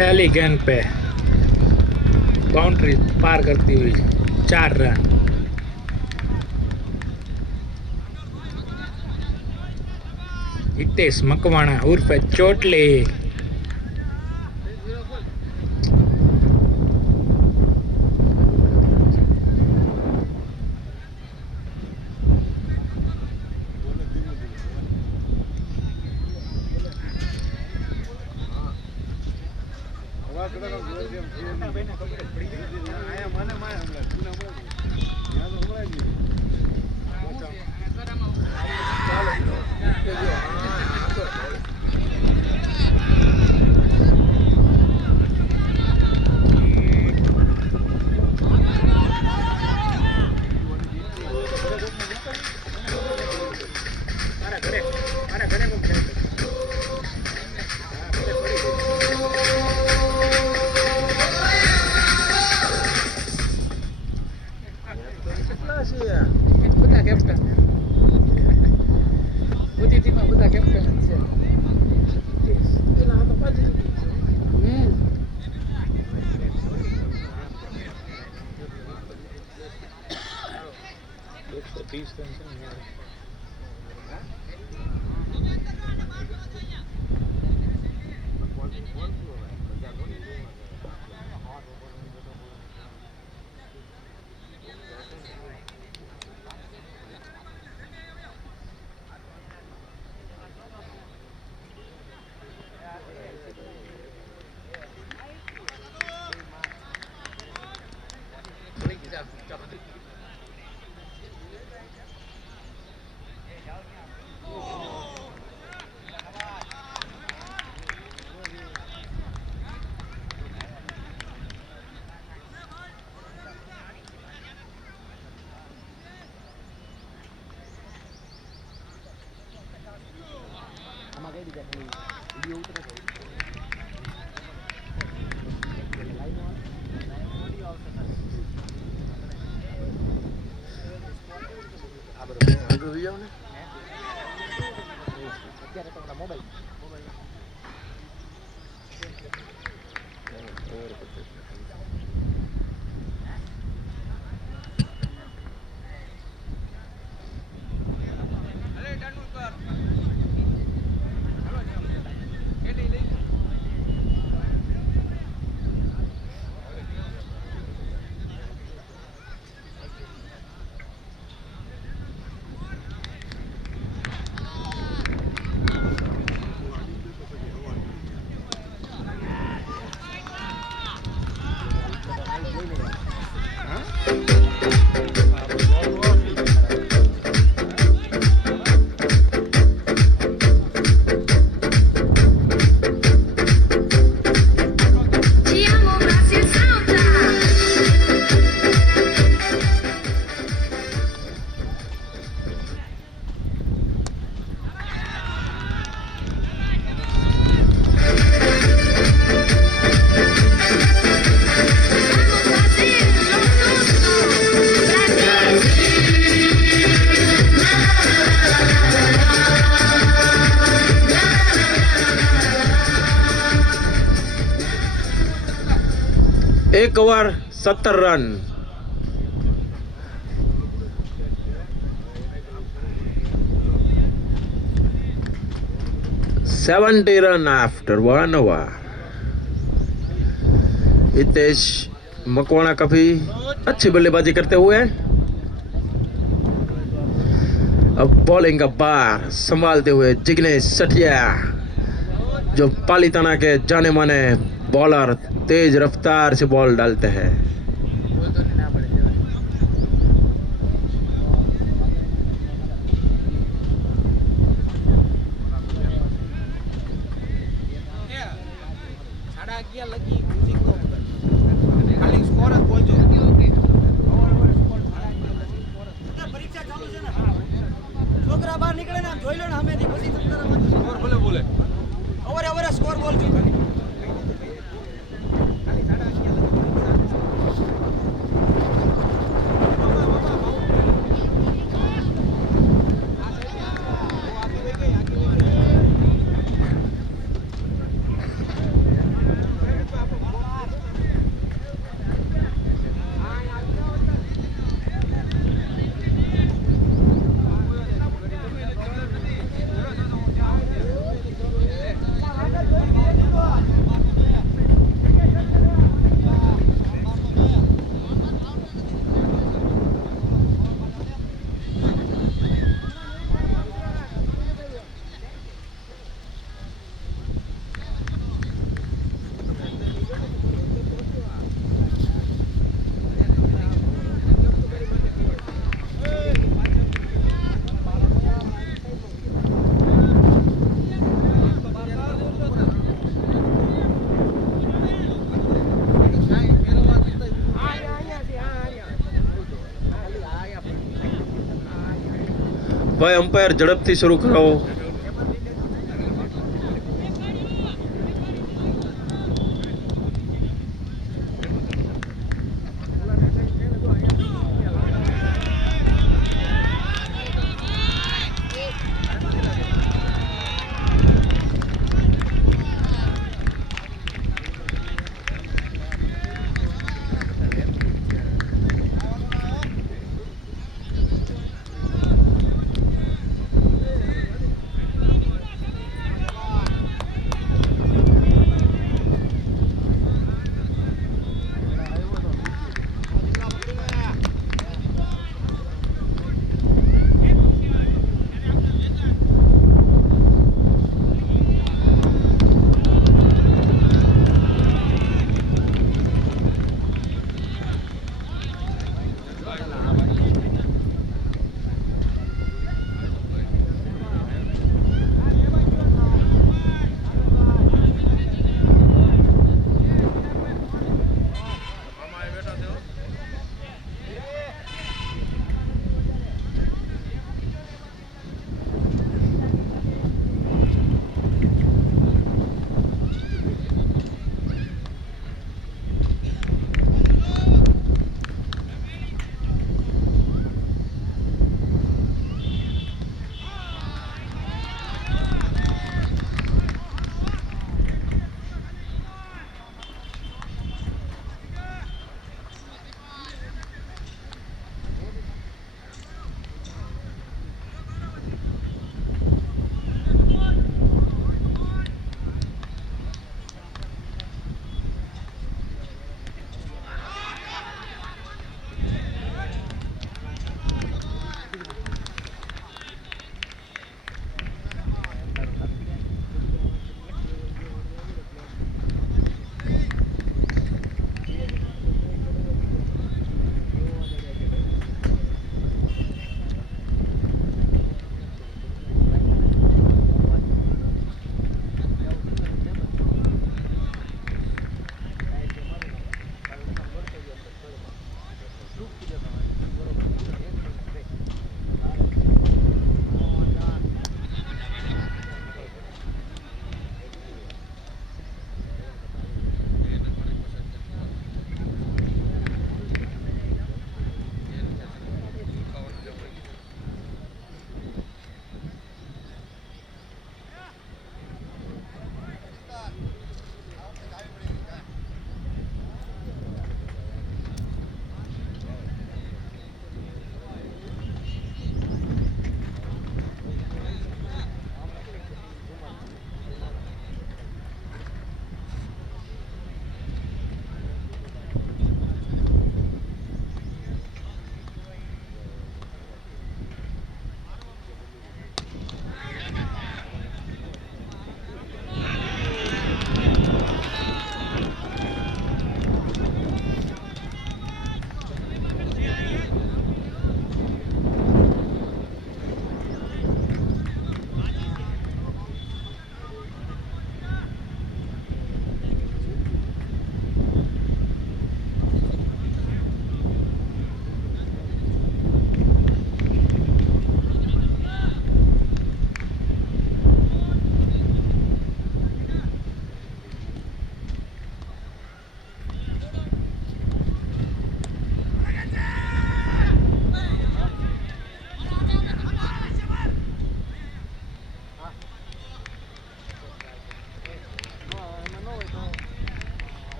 पहली गेंद पे बाउंड्री पार करती हुई 4 रन। हितेश मकवाणा उर्फ चोटले एक over 70 run. Seventy run after 1 over. Hitesh Makwana काफी अच्छी बल्लेबाजी करते हुए अब बॉलिंग का बार संभालते हुए जिग्नेश सठिया, जो पालीताना के जाने माने बॉलर, तेज रफ्तार से बॉल डालते हैं। ભાઈ અમ્પાયર ઝડપથી શરૂ કરાવો.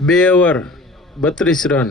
બે ઓવર 32 રન.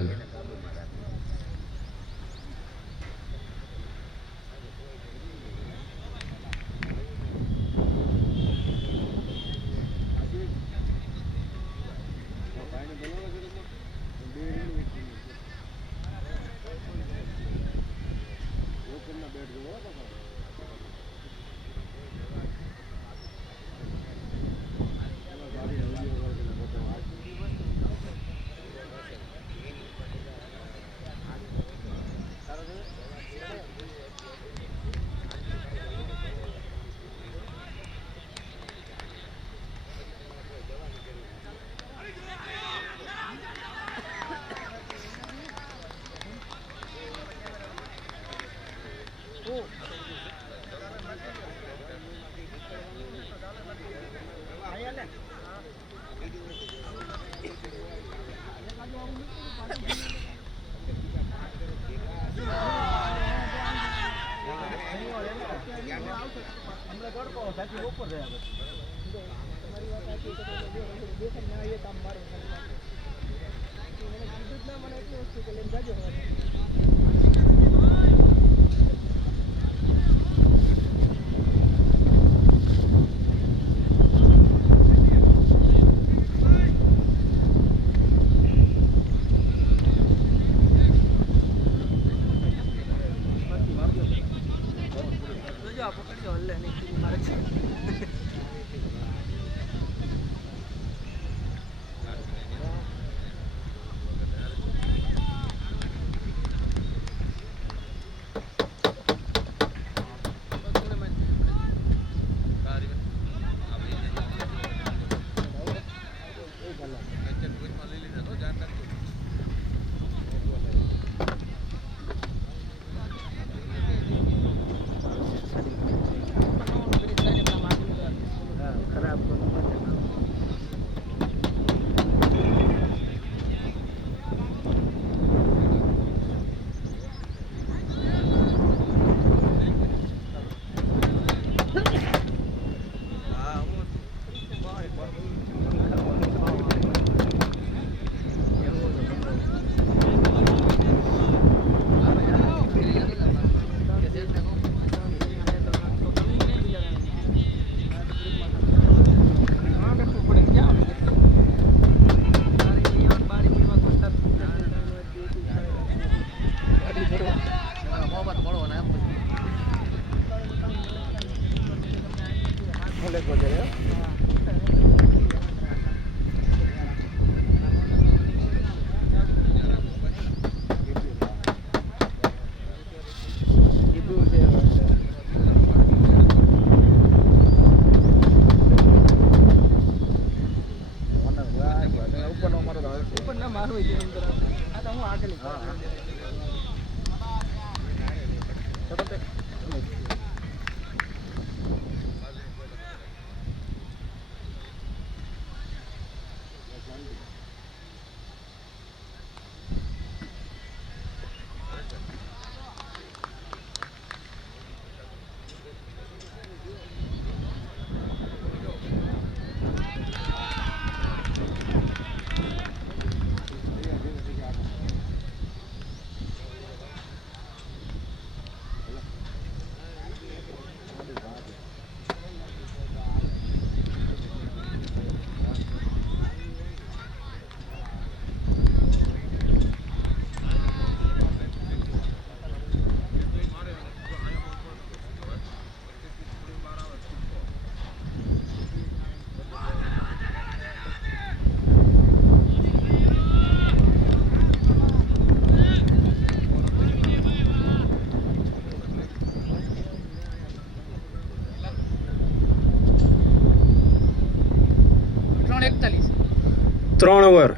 3 over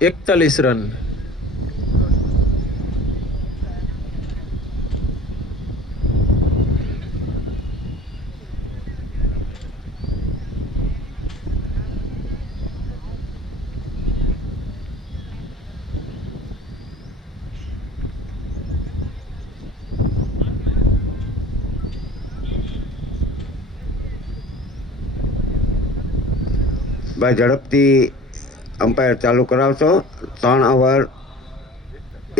41 run. ભાઈ ઝડપથી અમ્પાયર ચાલુ કરાવશો. 3 ઓવર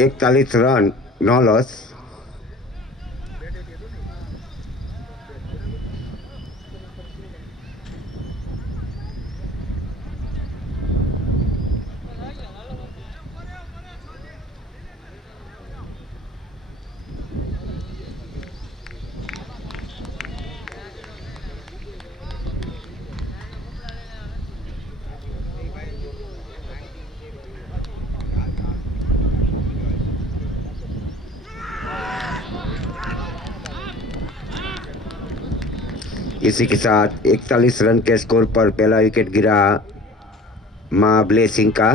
41 રન, નો લોસ. इसी के साथ 41 रन के स्कोर पर पहला विकेट गिरा महाबले सिंह का.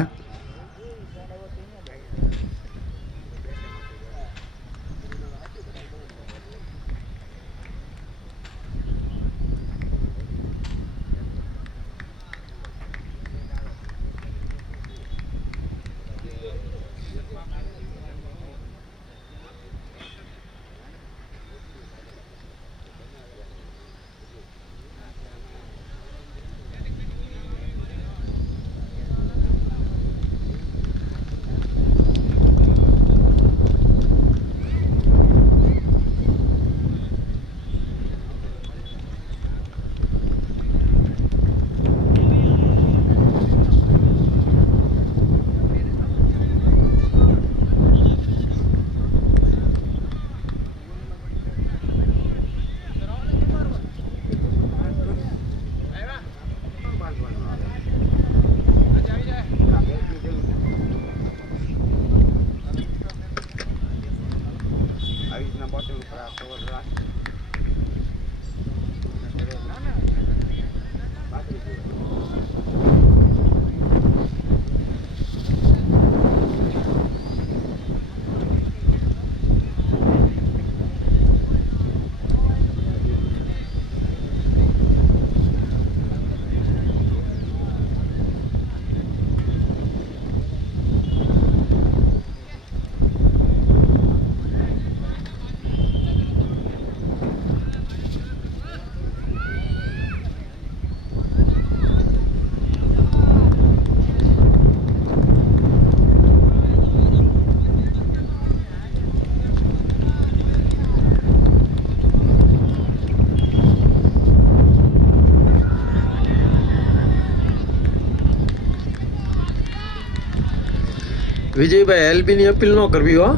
વિજયભાઈ એલબી ની અપીલ ન કરવી હો,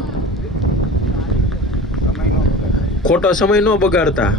ખોટો સમય ન બગાડતા.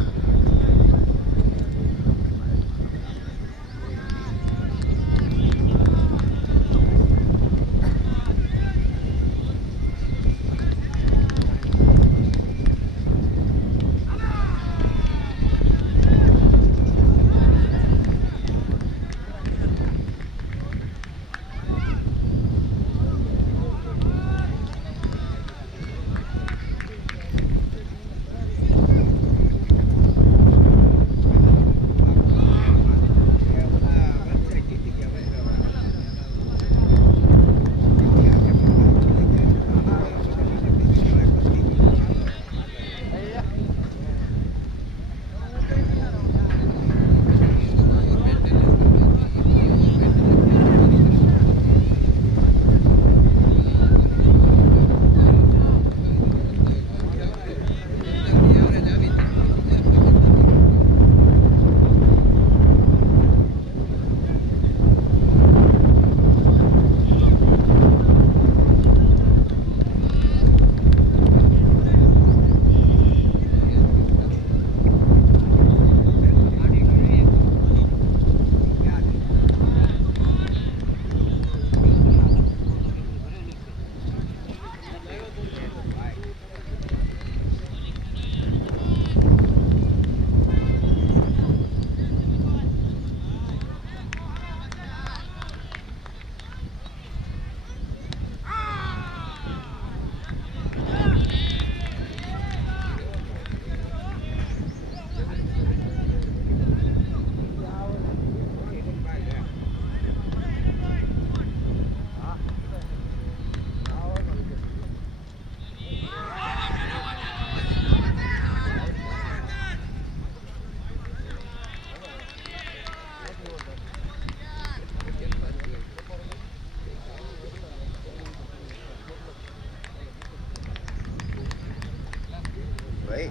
ભાઈ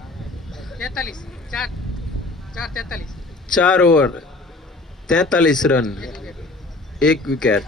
43 4 4 4 over 43 run, 1 wicket.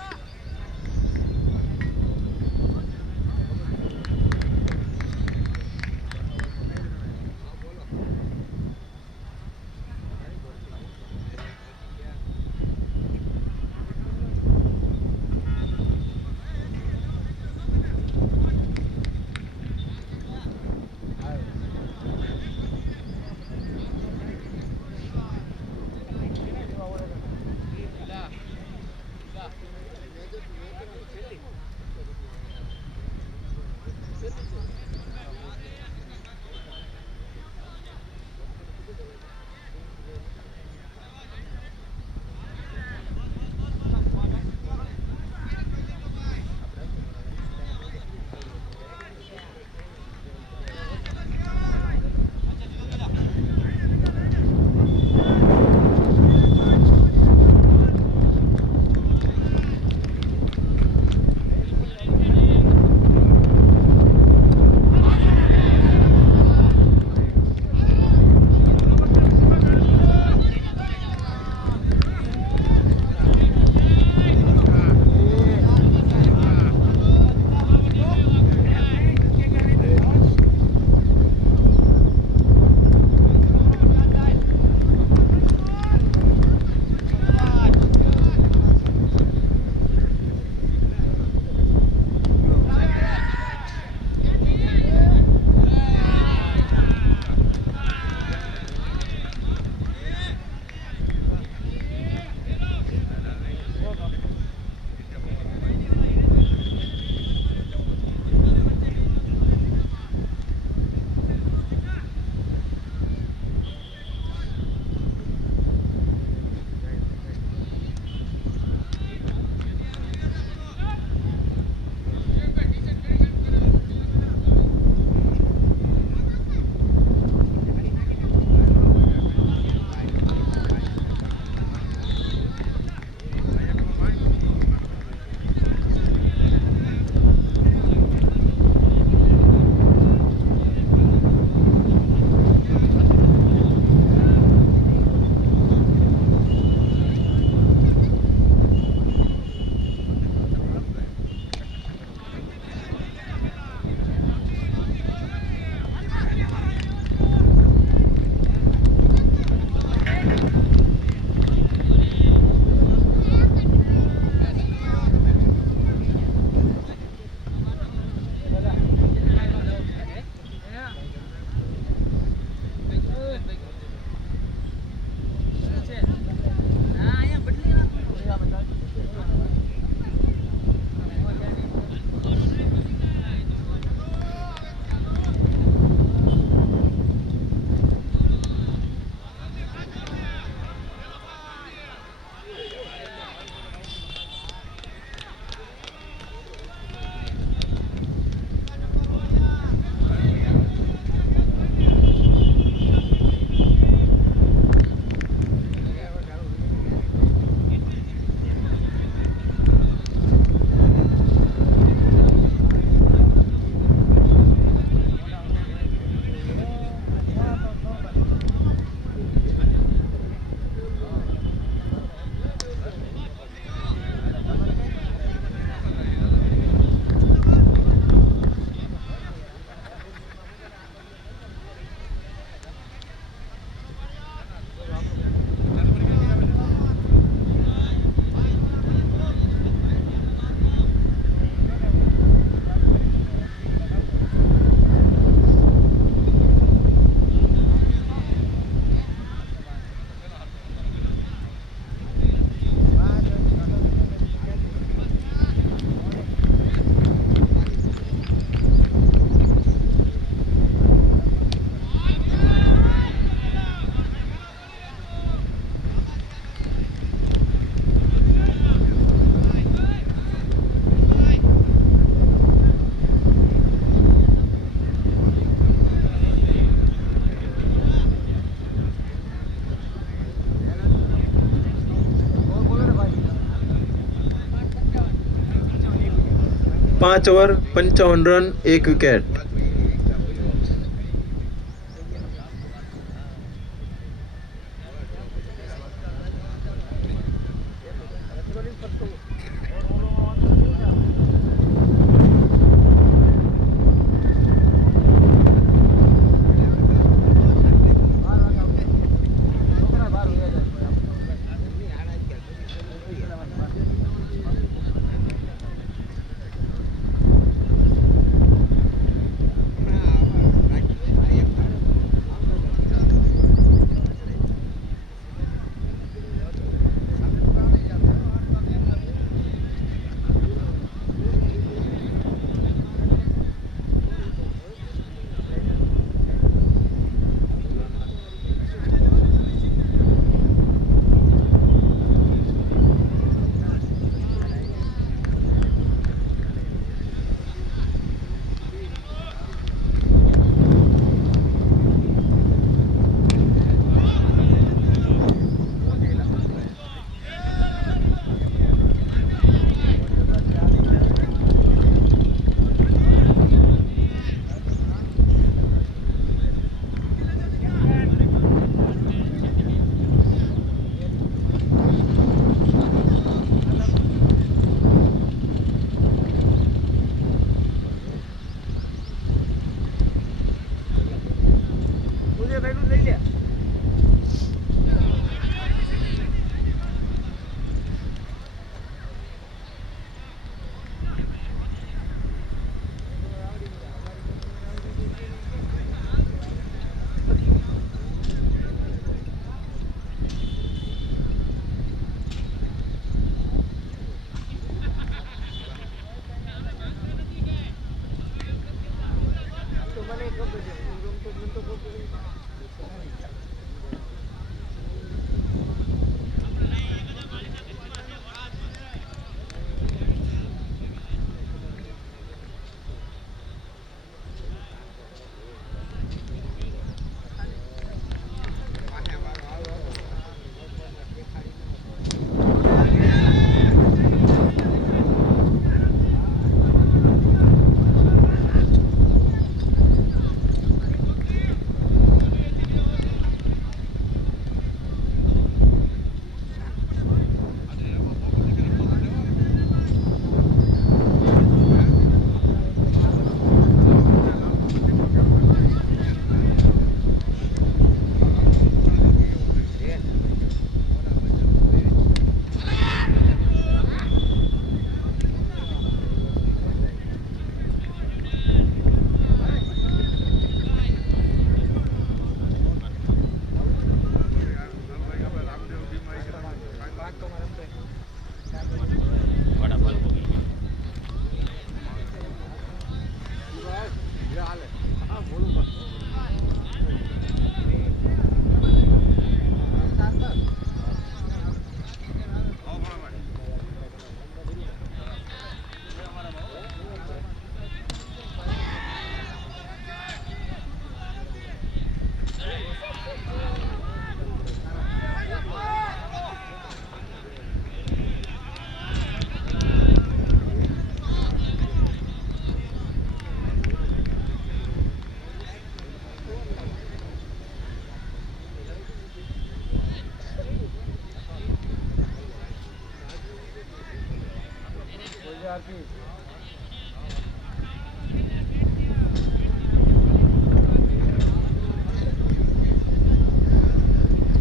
5 over 55 run 1 wicket.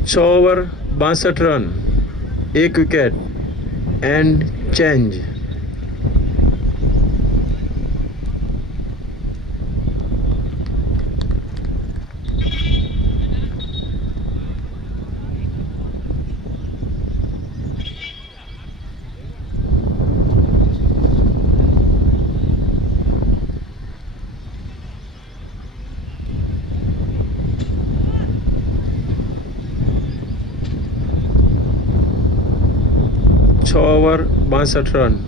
छः over 62 run 1 wicket and change. छः ओवर 62 रन।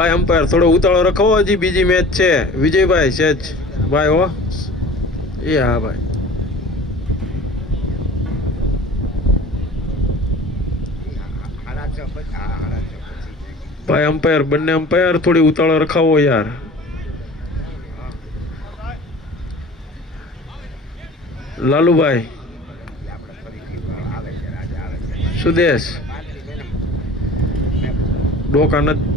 ભાઈ અમ્પાયર થોડો ઉતાળો રખો, હજી બીજી મેચ છે. વિજયભાઈ સેજ ભાઈ હો. એ હા ભાઈ. ભાઈ અમ્પાયર, બંને અમ્પાયર થોડી ઉતાળો રખાવો યાર. લાલુભાઈ, સુદેશ, ડોકા નથી.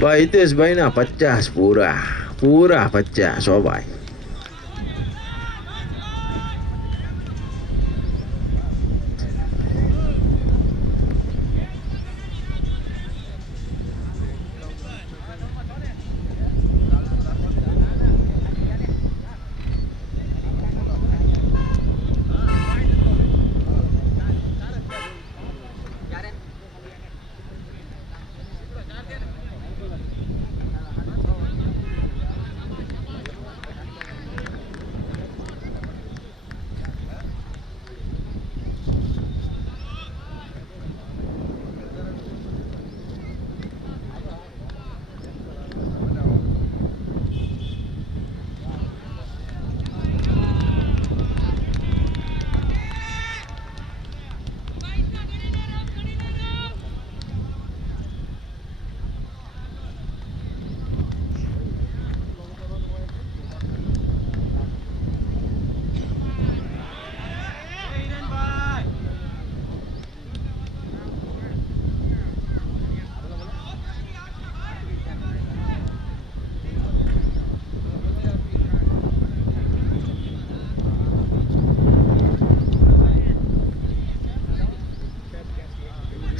ભાઈ હિતેશભાઈ ના 50 પૂરા 50 હો ભાઈ.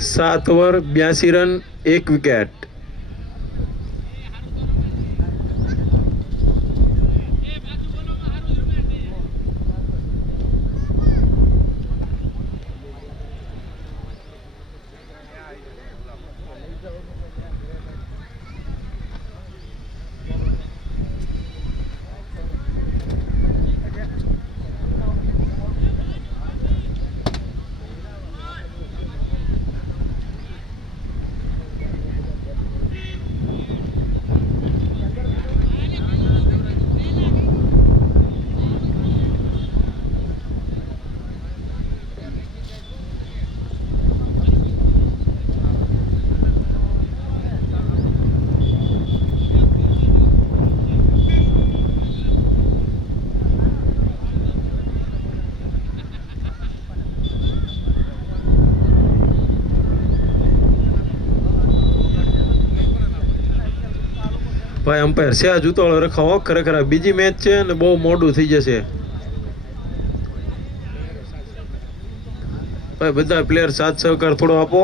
7 ઓવર 82 રન 1 વિકેટ. ભાઈ અમ્પાયર સેજ ઉતાવળ રખાવો, ખરેખર આ બીજી મેચ છે અને બહુ મોડું થઈ જશે. ભાઈ બધા પ્લેયર સાથ સહકાર થોડો આપો.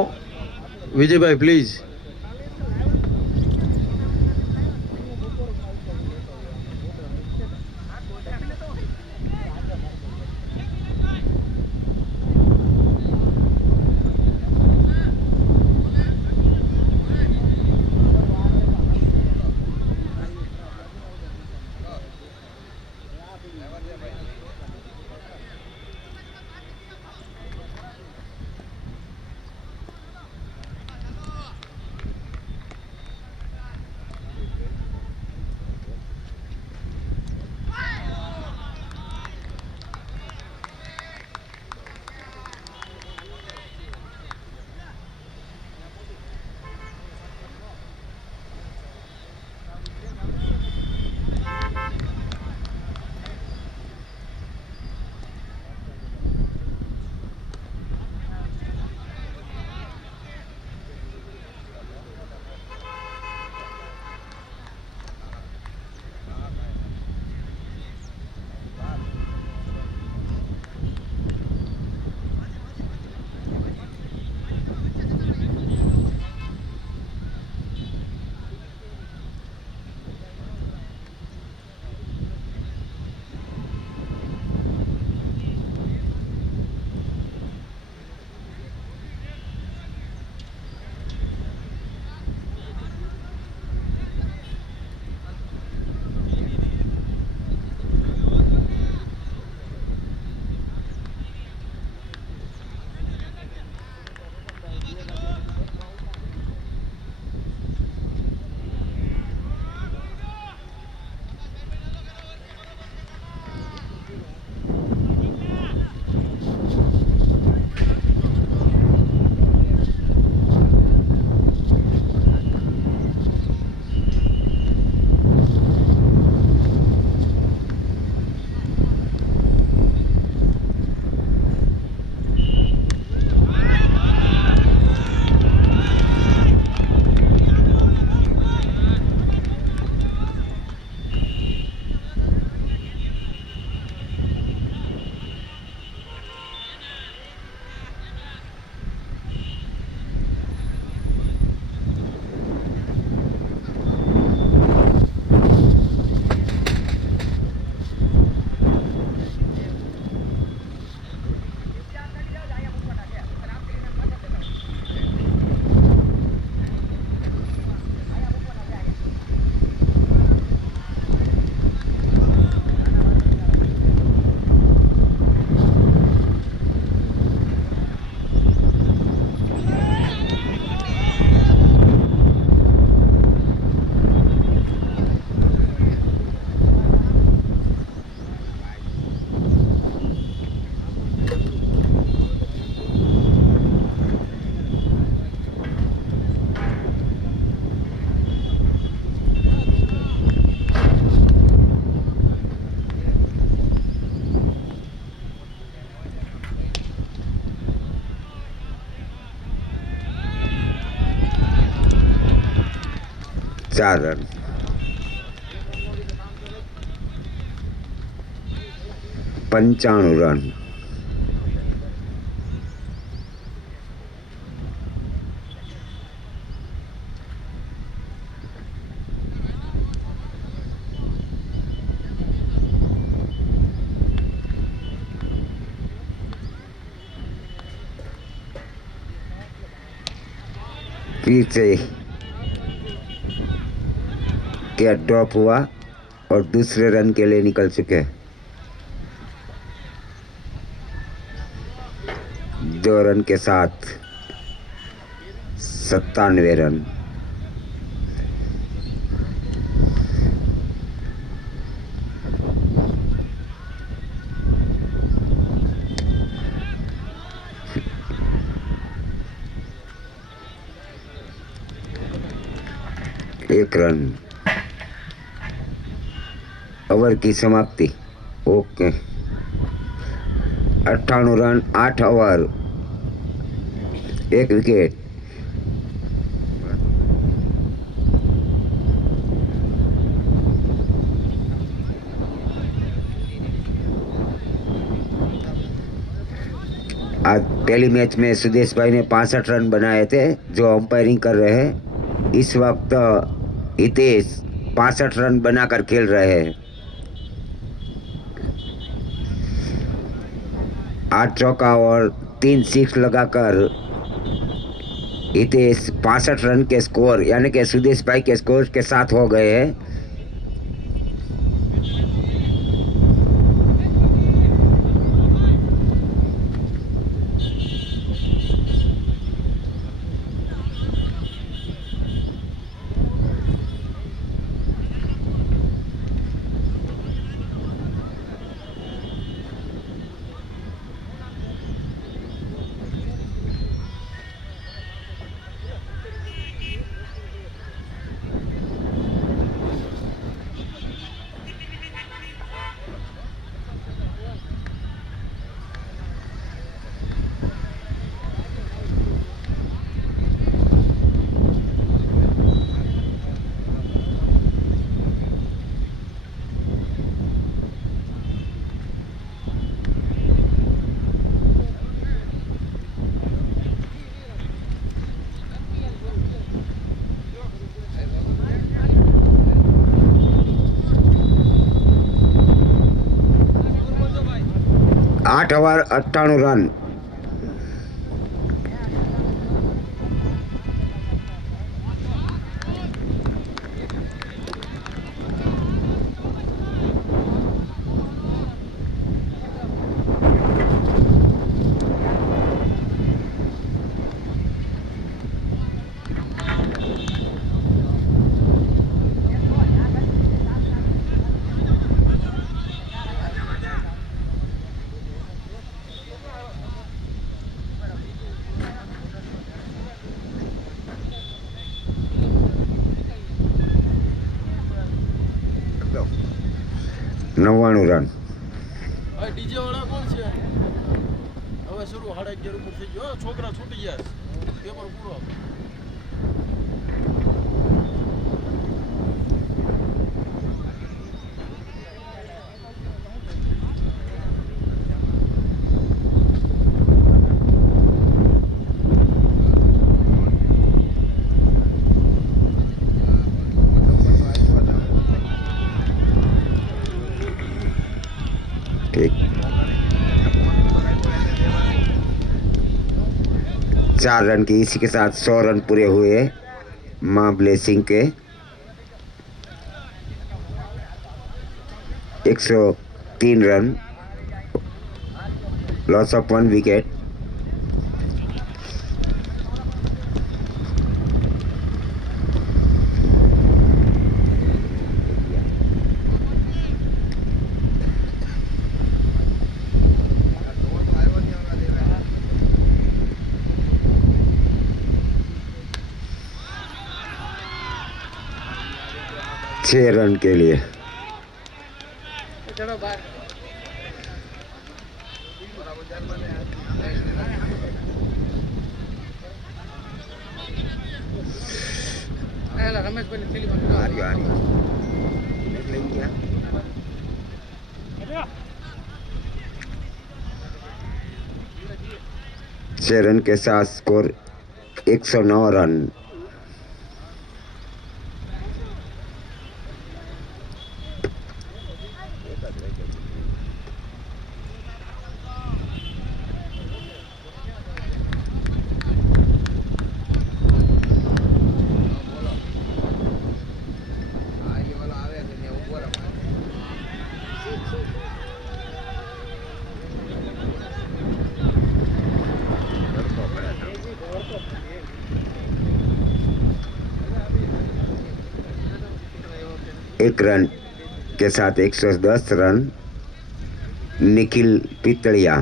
વિજયભાઈ પ્લીઝ. ચાર રન. પંચાણું રન. फिर से कैच ड्रॉप हुआ और दूसरे रन के लिए निकल चुके। 2 रन के साथ 97 रन। एक रन। ओवर की समाप्ति। Okay, 98 run, 8 over, 1 wicket. आज पहली मैच में सुदेश भाई ने 65 रन बनाए थे जो अंपायरिंग कर रहे हैं। इस वक्त हितेश 65 रन बनाकर खेल रहे हैं। 8 चौका और 3 सिक्स लगाकर हितेश 65 रन के स्कोर यानी कि सुदेश भाई के स्कोर के साथ हो गए हैं। आठ ओवर 98 रन। નવ્વાણું રન। ડીજે વાળા કોણ છે? હવે શરૂ 11:30 ઉપર થઈ ગયો. છોકરા છૂટી ગયા પેપર પૂરો। ठीक, 4 रन की इसी के साथ 100 रन पूरे हुए मां ब्लेसिंग के। 103 रन, लॉस ऑफ 1 विकेट। छह रन के लिए चलो बाहर रमेश भाई थैली बंद आ रही क्या? 6 रन के साथ स्कोर 109 रन। 1 रन के साथ 110 रन निखिल पितड़िया,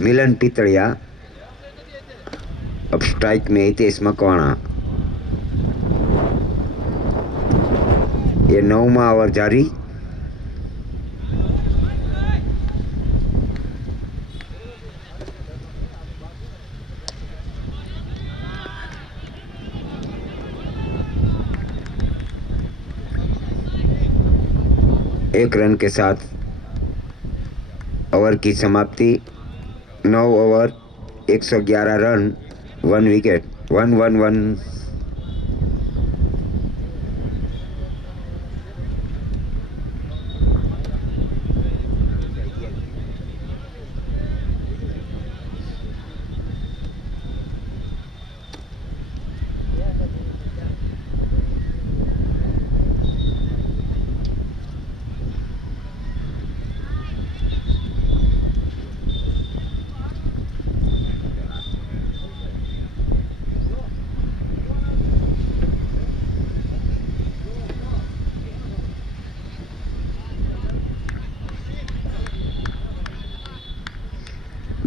मिलन पितड़िया। अब स्ट्राइक में हितेश मकवाणा। ये 9वां ओवर जारी। एक रन के साथ ओवर की समाप्ति। 9 ओवर 111 रन 1 विकेट 1-1-1।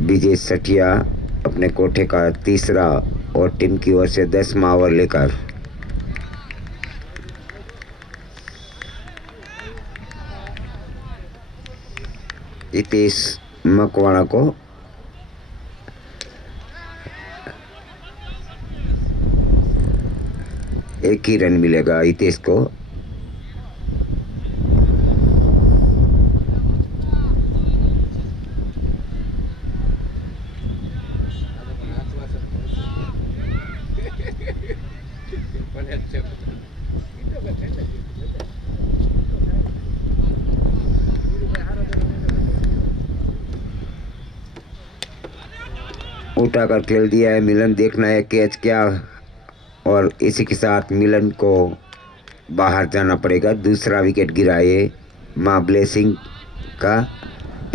विजय सठिया अपने कोठे का तीसरा और टीम की ओर से 10वां ओवर लेकर हितेश मकवाणा को एक ही रन मिलेगा हितेश को। उठाकर खेल दिया है मिलन। देखना है कैच क्या, और इसी के साथ मिलन को बाहर जाना पड़ेगा। दूसरा विकेट गिरा ये माँ ब्लेसिंग का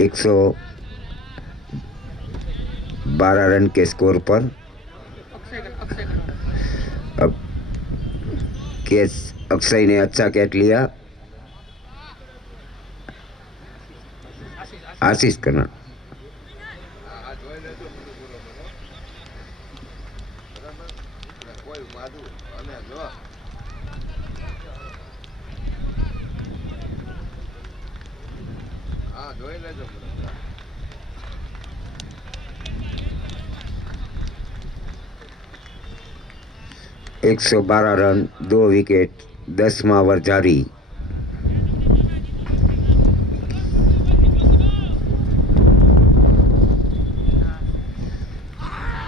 112 रन के स्कोर पर। अब कैच अक्षय ने अच्छा कैच लिया। आशीष करना है 112 रन 2 विकेट 10वां ओवर जारी।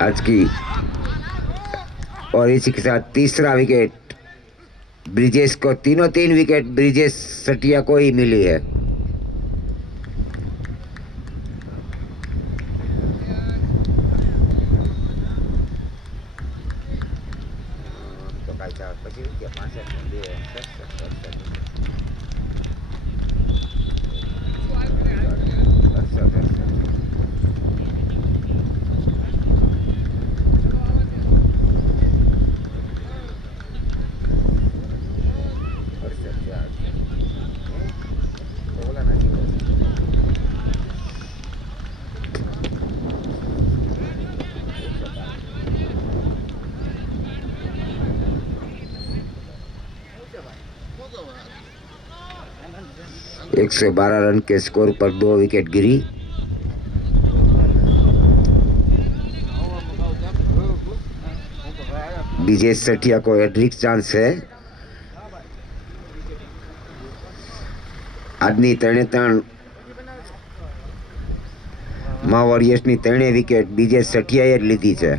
आज की और इसी के साथ तीसरा विकेट ब्रिजेश को। तीनों 3 विकेट ब्रिजेश सटिया को ही मिली है। एक 112 रन के स्कोर पर 2 विकेट गिरी। विजय सठिया को हैट्रिक चांस है। આજની 3 માં વોરિયર્સની 3 વિકેટ વિજય સઠિયાએ જ લીધી છે।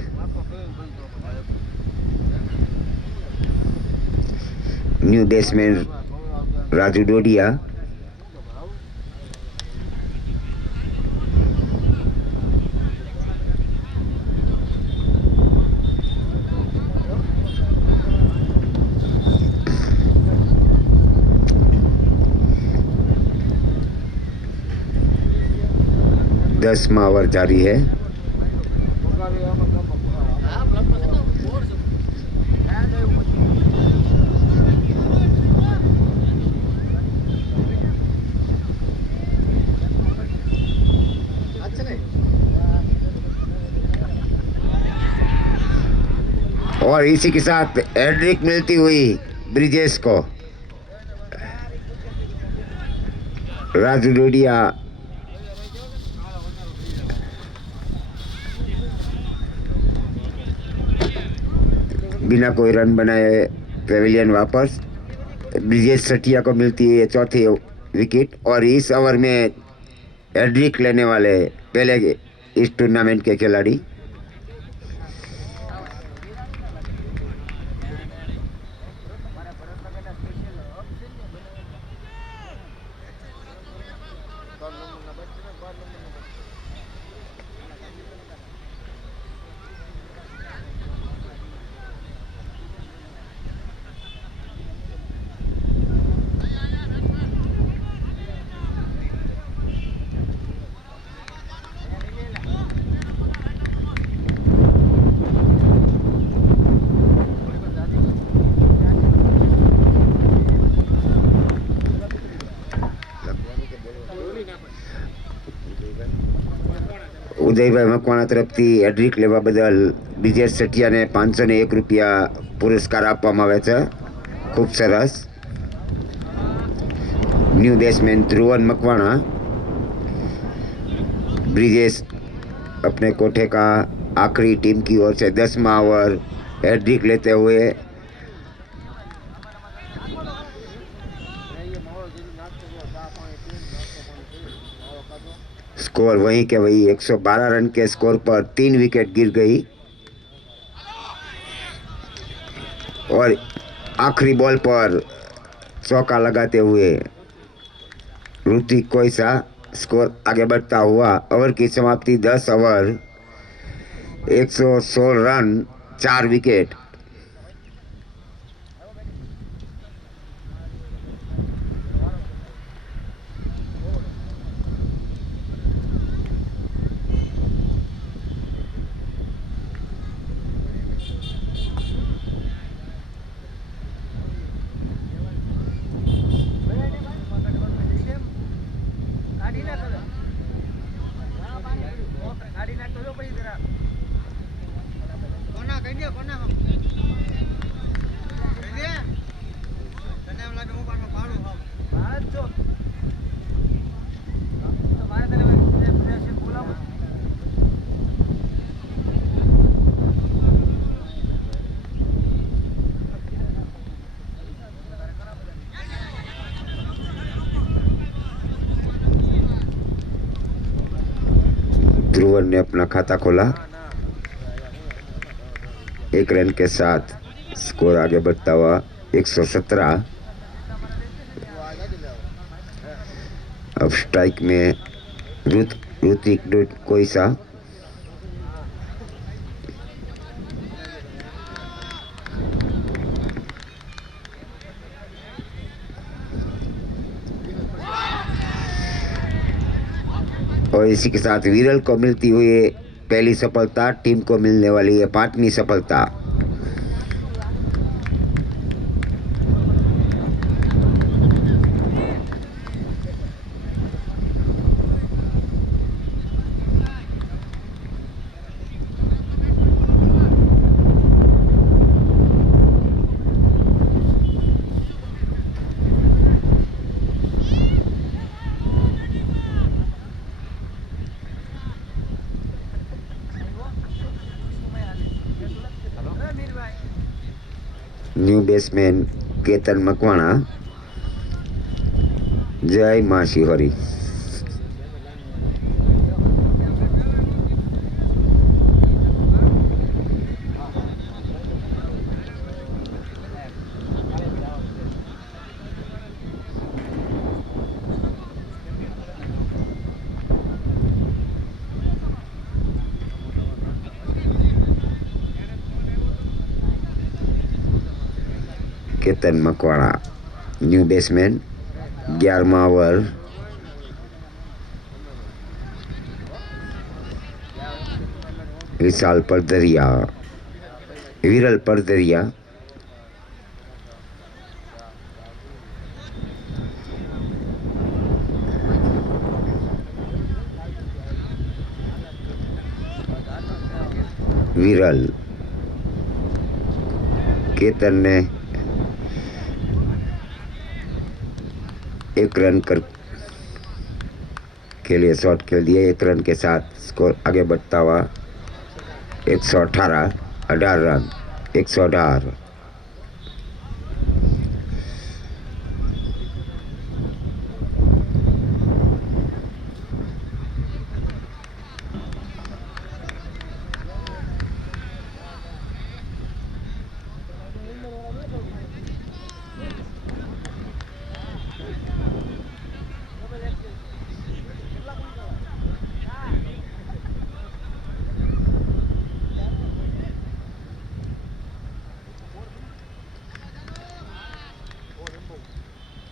New batsman Raju Dodiya. दसवां ओवर जारी है। और इसी के साथ हैट्रिक मिलती हुई ब्रिजेश को। राजू डोडिया बिना कोई रन बनाए पेविलियन वापस। ब्रिजेश सठिया को मिलती है चौथी विकेट और इस ओवर में हैट्रिक लेने वाले पहले इस टूर्नामेंट के खिलाड़ी। ઉદયભાઈ મકવાણા તરફથી હેટ્રિક લેવા બદલ બ્રિજેશ સઠિયાને 501 રૂપિયા પુરસ્કાર આપવામાં આવે છે. ખૂબ સરસ. New batsman Dhruvan Makwana. ब्रिजेश अपने कोठे का आखिरी टीम की ओर से 10वां ओवर हैट्रिक लेते हुए स्कोर वहीं के वही 112 रन के स्कोर पर 3 विकेट गिर गई और आखिरी बॉल पर चौका लगाते हुए ऋतिक कोइसा स्कोर आगे बढ़ता हुआ. ओवर की समाप्ति 10 ओवर 116 रन 4 विकेट. ध्रुवन ने अपना खाता खोला. 1 रन के साथ स्कोर आगे बढ़ता हुआ 117. अब स्ट्राइक में ऋतिक कोइसा. और इसी के साथ विरल को मिलती हुई पहली सफलता. टीम को मिलने वाली है 5वीं सफलता. New batsman Ketan Makwana. Jai ma Shihori. Ketan Makwana new batsman. 11वां ओवर विशाल परदरिया विरल परदरिया. विरल केतन ने 1 रन कर के लिए शॉट खेल दिए। 1 रन के साथ स्कोर आगे बढ़ता हुआ 118 रन 118।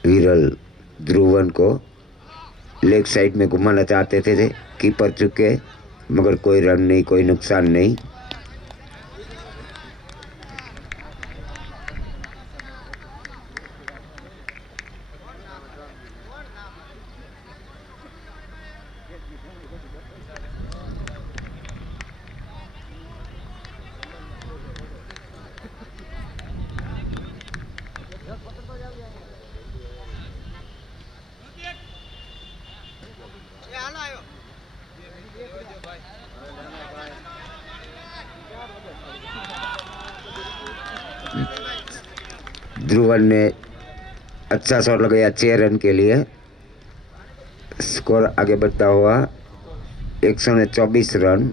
विरल ध्रुवन को लेग साइड में घुमाना चाहते थे कीपर चुके, मगर कोई रन नहीं, कोई नुकसान नहीं। ध्रुवन ने अच्छा शॉट लगाया 6 रन के लिए। स्कोर आगे बढ़ता हुआ 124 रन।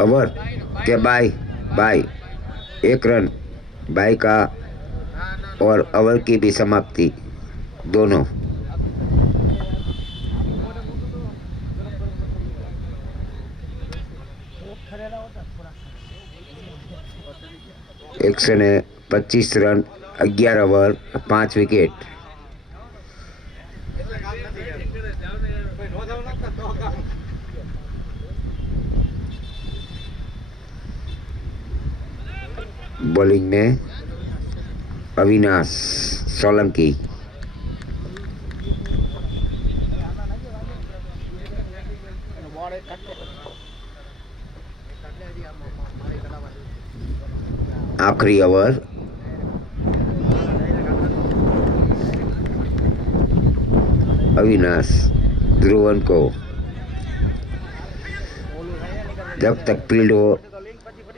ओवर के बाई 1 रन बाई का और ओवर की भी समाप्ति दोनों। एक सौ 25 रन 11 ओवर 5 विकेट। बॉलिंग में अविनाश सोलंकी। आखिरी ओवर अविनाश ध्रुवन को जब तक फील्ड हो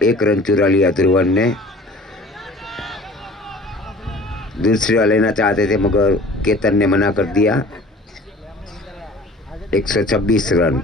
1 रन चुरा लिया ध्रुवन ने। दूसरा लेना चाहते थे मगर केतन ने मना कर दिया। 126 रन।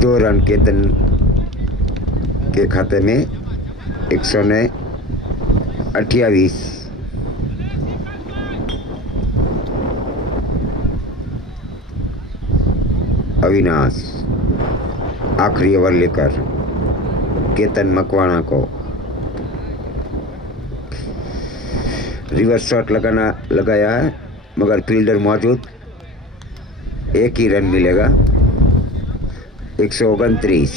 दो रन केतन के खाते में 128। अविनाश आखिरी ओवर लेकर केतन मकवाना को रिवर्स शॉट लगाया है, मगर फील्डर मौजूद। 1 ही रन मिलेगा। 129।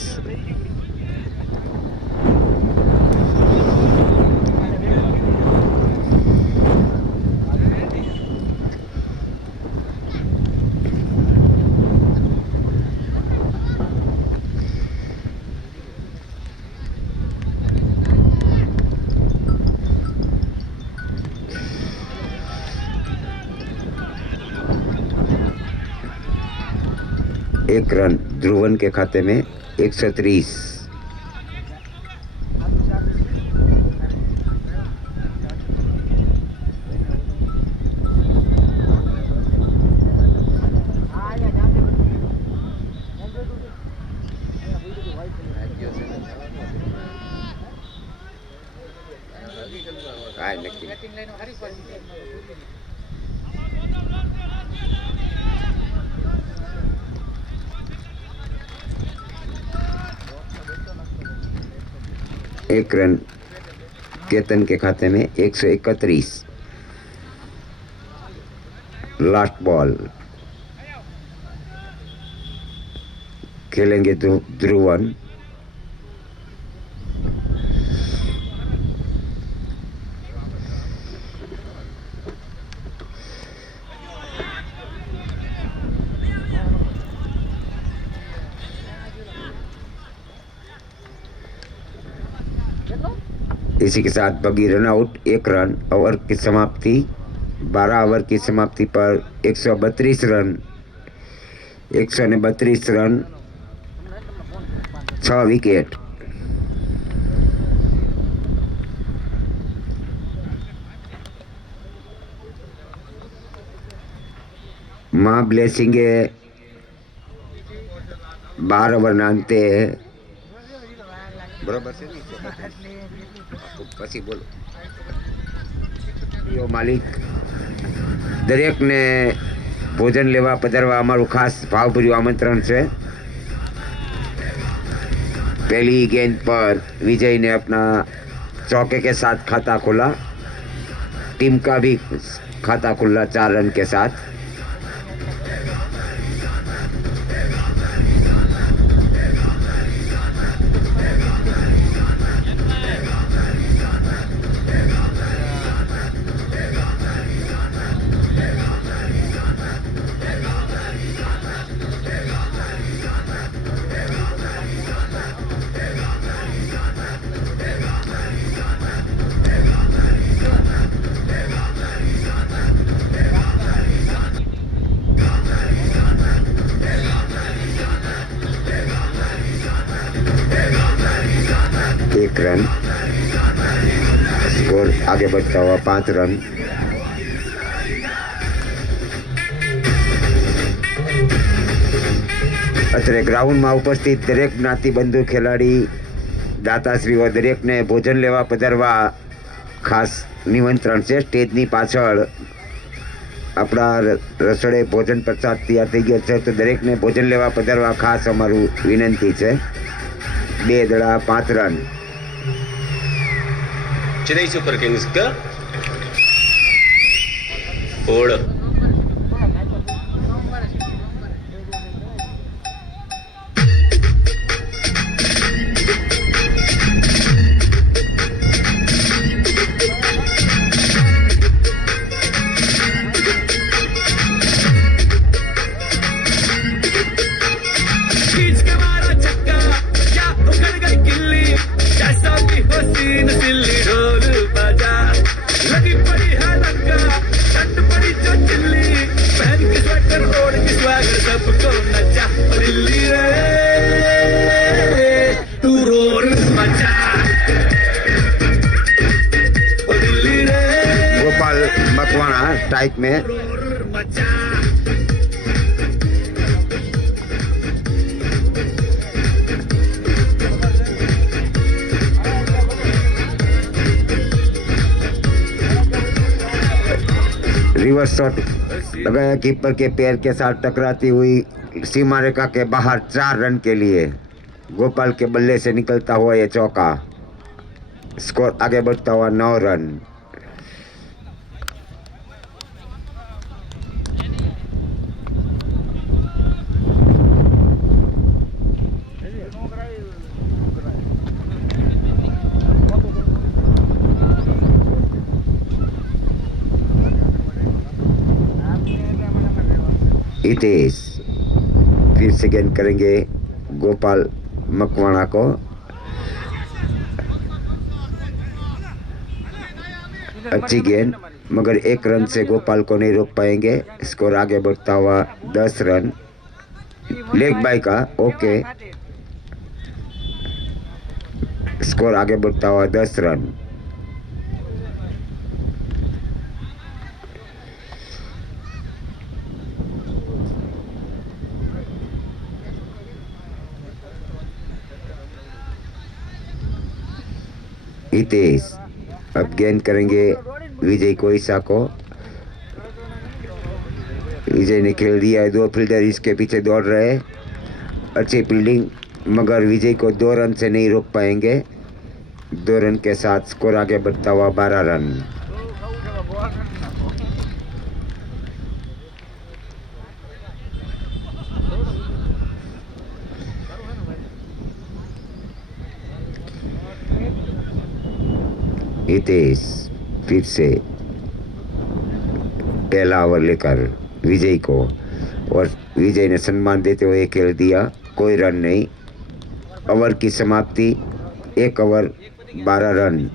1 रन ध्रुवन के खाते में 130। बैटिंग लाइन हरीश भाई एक रन केतन के खाते में 131। लास्ट बॉल खेलेंगे ध्रुवन। इसी के साथ बगी रन आउट। 1 रन। ओवर की समाप्ति 12 ओवर की समाप्ति पर 132 रन 132 रन 6 विकेट। मां ब्लेसिंग 12 ओवर नानते बराबर से પછી બોલો પ્રિય માલિક દરેકને ભોજન લેવા પધારવા અમારું ખાસ ભાવભર્યું આમંત્રણ છે। पहली गेंद पर विजय ने अपना चौके के साथ खाता खोला। टीम का भी खाता खुला 4 रन के साथ। एक रन। स्कोर आगे बढ़ता हुआ 5 रन। અત્યારે ગ્રાઉન્ડમાં ઉપસ્થિત દરેક જ્ઞાતિબંધુ ખેલાડી દાતાશ્રીઓ દરેકને ભોજન લેવા પધારવા ખાસ નિમંત્રણ છે। સ્ટેજની પાછળ આપણા રસોડે ભોજન પ્રસાદ તૈયાર થઈ ગયો છે, તો દરેકને ભોજન લેવા પધારવા ખાસ અમારું વિનંતી છે। 2 દડા 5 રન। चेन्नई सुपर किंग्स का ओड गोपाल मकवाना टाइप में रिवर्स शॉट लगाया। कीपर के पैर के साथ टकराती हुई सीमा रेखा के बाहर 4 रन के लिए गोपाल के बल्ले से निकलता हुआ यह चौका। स्कोर आगे बढ़ता हुआ 9 रन। हितेश फिर से गेंद करेंगे गोपाल मकवाना को। अच्छी गेंद, मगर 1 रन से गोपाल को नहीं रोक पाएंगे। स्कोर आगे बढ़ता हुआ 10 रन। लेग बाय का, ओके। स्कोर आगे बढ़ता हुआ 10 रन। हितेश अब गेंद करेंगे विजय कोइसा को। विजय ने खेल दिया है, 2 फील्डर इसके पीछे दौड़ रहे हैं। अच्छी फील्डिंग, मगर विजय को 2 रन से नहीं रोक पाएंगे। 2 रन के साथ स्कोर आगे बढ़ता हुआ 12 रन। हितेश फिर से पहला ओवर लेकर विजय को, और विजय ने सम्मान देते हुए खेल दिया, कोई रन नहीं। ओवर की समाप्ति, 1 over 12 run.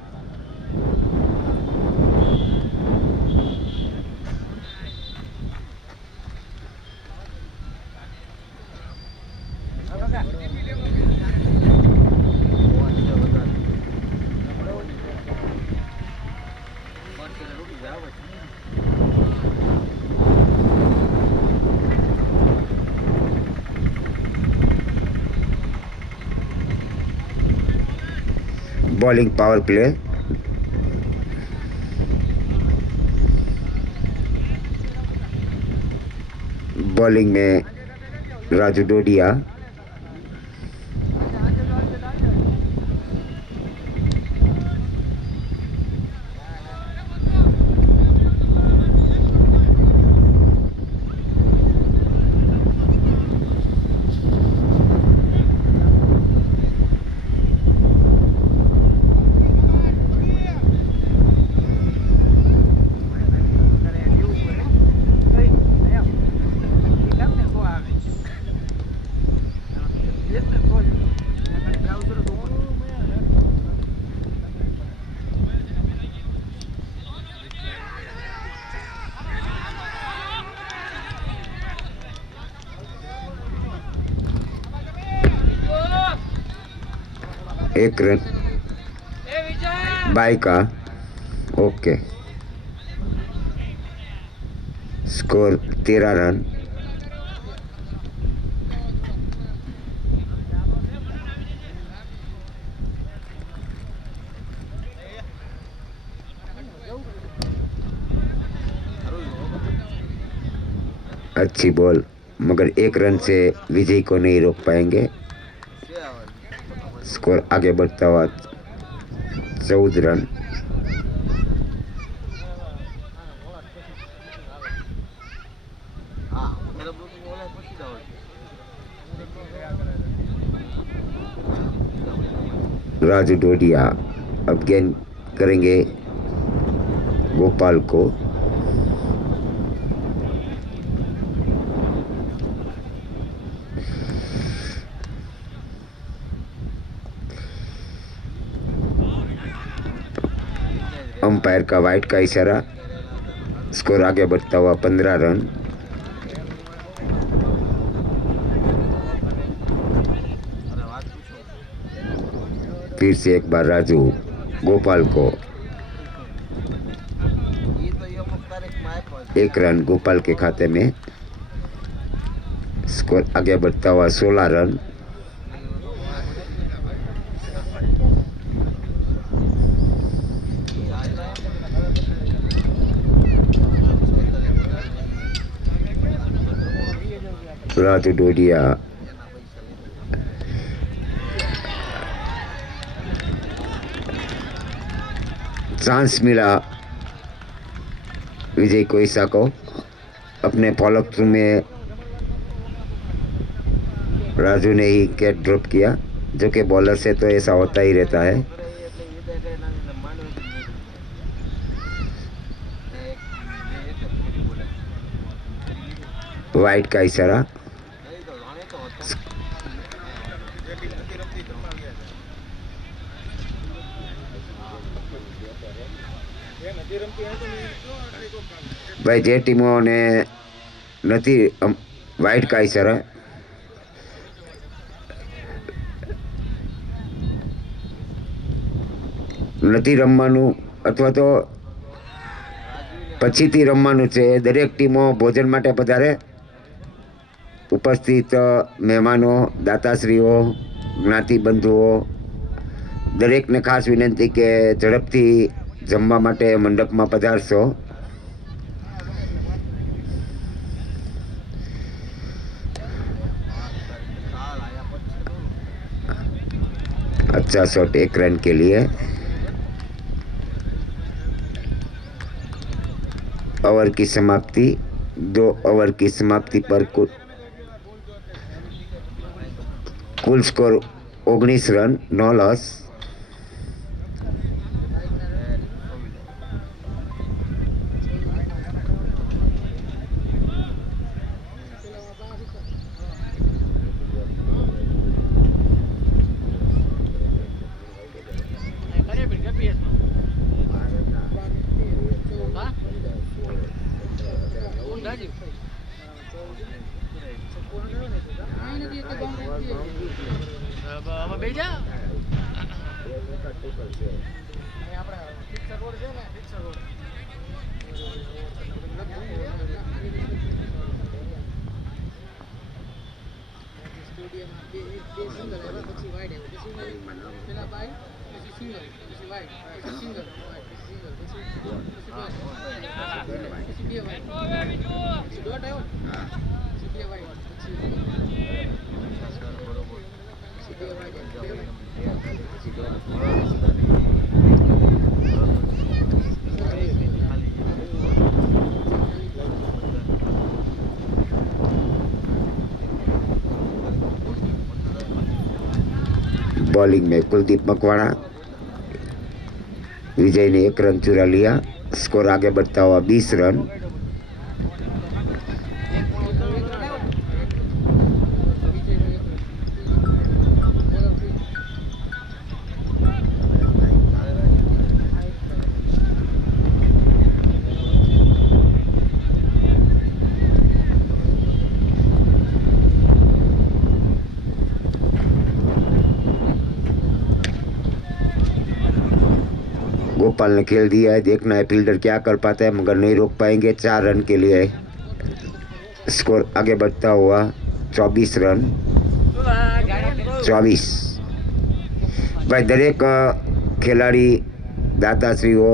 Bowling power play. Bowling में राजू डोडिया। एक रन बाय का, ओके। Score 13 run. अच्छी बॉल, मगर 1 रन से विजय को नहीं रोक पाएंगे। स्कोर आगे बढ़ता हुआ 14 रन। राजू डोडिया अब गेंद करेंगे गोपाल को। अंपायर का वाइट का इशारा। स्कोर आगे बढ़ता हुआ 15 रन। फिर से एक बार राजू गोपाल को, 1 रन गोपाल के खाते में। स्कोर आगे बढ़ता हुआ 16 रन। राजू डोडिया चांस मिला विजय कोइसा को अपने फॉलो थ्रू में। राजू ने ही कैच ड्रॉप किया, जो कि बॉलर से तो ऐसा होता ही रहता है। वाइट का इशारा। भाई जे टीमों ने नहीं वाइट का इशारा। નથી રમવાનું અથવા તો પછીથી રમવાનું છે, દરેક ટીમો ભોજન માટે પધારે. ઉપસ્થિત મહેમાનો, દાતાશ્રીઓ, જ્ઞાતિબંધુઓ દરેકને ખાસ વિનંતી કે ઝડપથી જમવા માટે મંડપમાં પધારશો. अच्छा शॉट 1 रन के लिए. ओवर की समाप्ति 2 ओवर की समाप्ति पर कुल स्कोर 19 रन, 9 लॉस. बॉलिंग में कुलदीप मकवाणा. विजय ने 1 रन चुरा लिया. स्कोर आगे बढ़ता हुआ 20 रन. गोपाल ने खेल दिया है. देखना है फील्डर क्या कर पाता है, मगर नहीं रोक पाएंगे. 4 रन के लिए स्कोर आगे बढ़ता हुआ 24 रन. 24 भाई दरेक ખેલાડી, દાતાશ્રીઓ,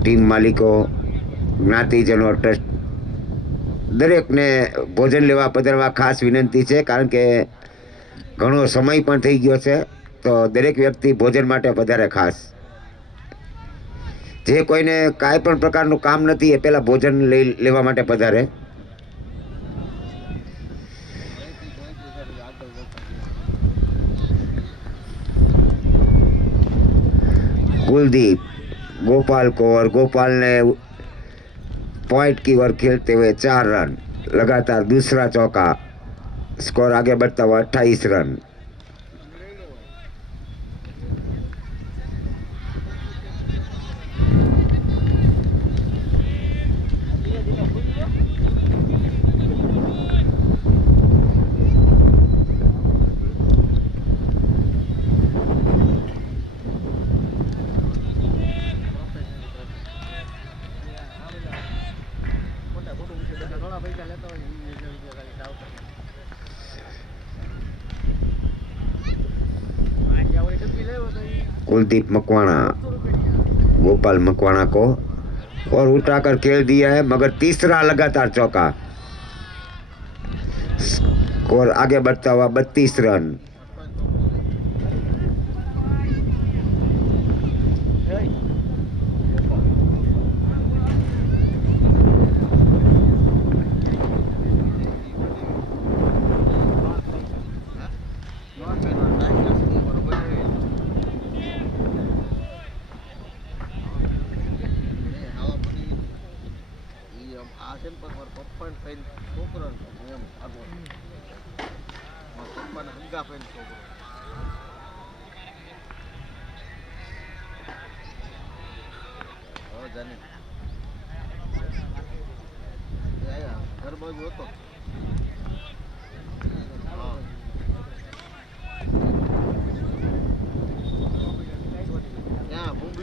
ટીમ માલિકો, જ્ઞાતિજનો, ટ્રસ્ટ દરેકને ભોજન લેવા પધારવા ખાસ વિનંતી છે, કારણ કે ઘણો સમય પણ થઈ ગયો છે. તો દરેક વ્યક્તિ ભોજન માટે પધારે ખાસ. જે કોઈને કાંઈ પણ પ્રકારનું કામ નથી એ પહેલાં ભોજન લેવા માટે પધારે. कुलदीप गोपाल को, और गोपाल ने पॉइंट की ओर खेलते हुए 4 रन. लगातार दूसरा चौका. स्कोर आगे बढ़ता हुआ 28 रन. कुलदीप मकवाणा गोपाल मकवाणा को और उठाकर खेल दिया है, मगर तीसरा लगातार चौका. स्कोर आगे बढ़ता हुआ 32 रन.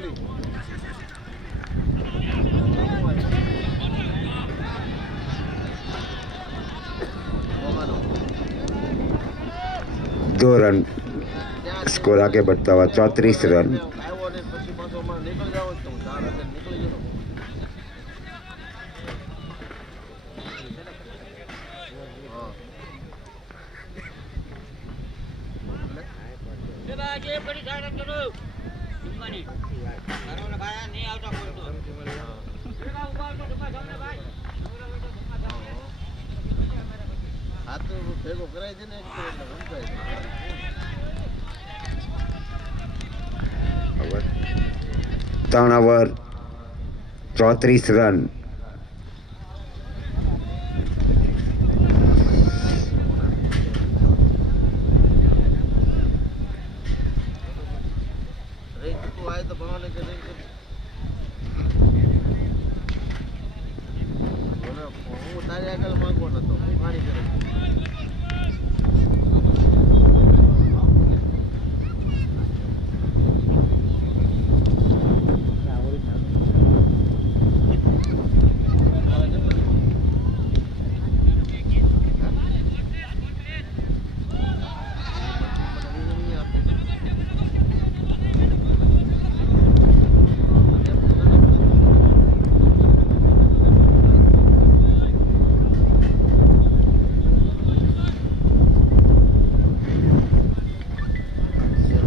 दो रन स्कोर आगे बढ़ता हुआ 34 रन। Turnover 34 run.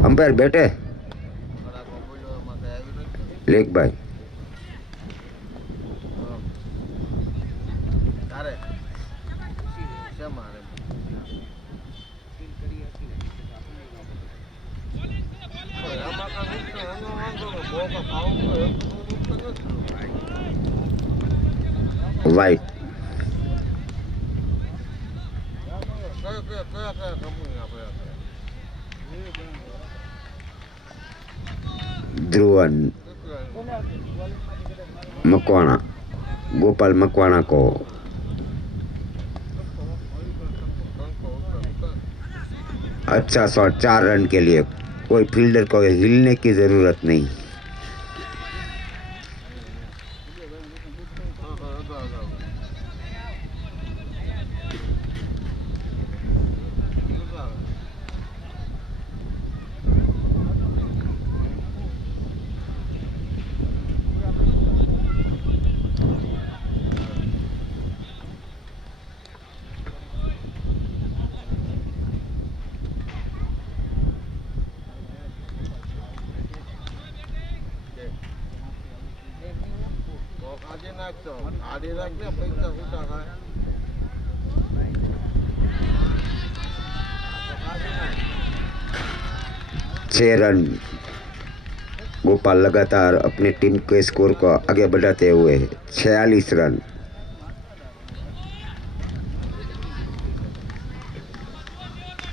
अंपायर बैठे leg bye. Wide Dhruvan Makwana, Gopal Makwana को अच्छा शॉट 4 रन के लिए। कोई फील्डर को हिलने की जरूरत नहीं। छह रन। गोपाल लगातार अपनी टीम के स्कोर को आगे बढ़ाते हुए 46 रन।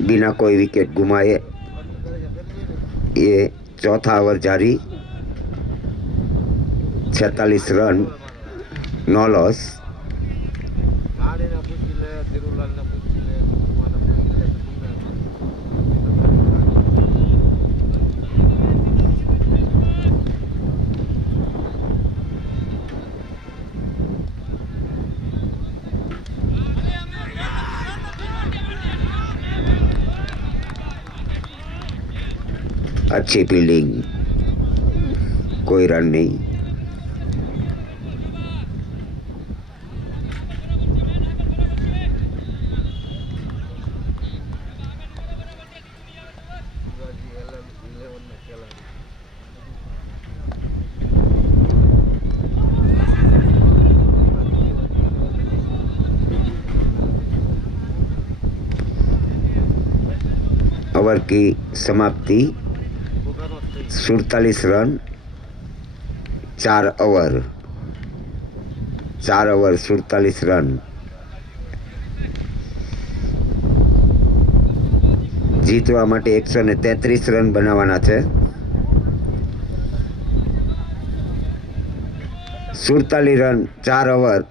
बिना कोई विकेट गुमाए ये चौथा ओवर जारी। 46 रन, 9 लॉस। अच्छी फील्डिंग, कोई रन नहीं। ओवर की समाप्ति 47 रन, 4 ओवर 47 रन। જીતવા માટે 133 રન બનાવવાના છે। 47 રન, 4 ઓવર।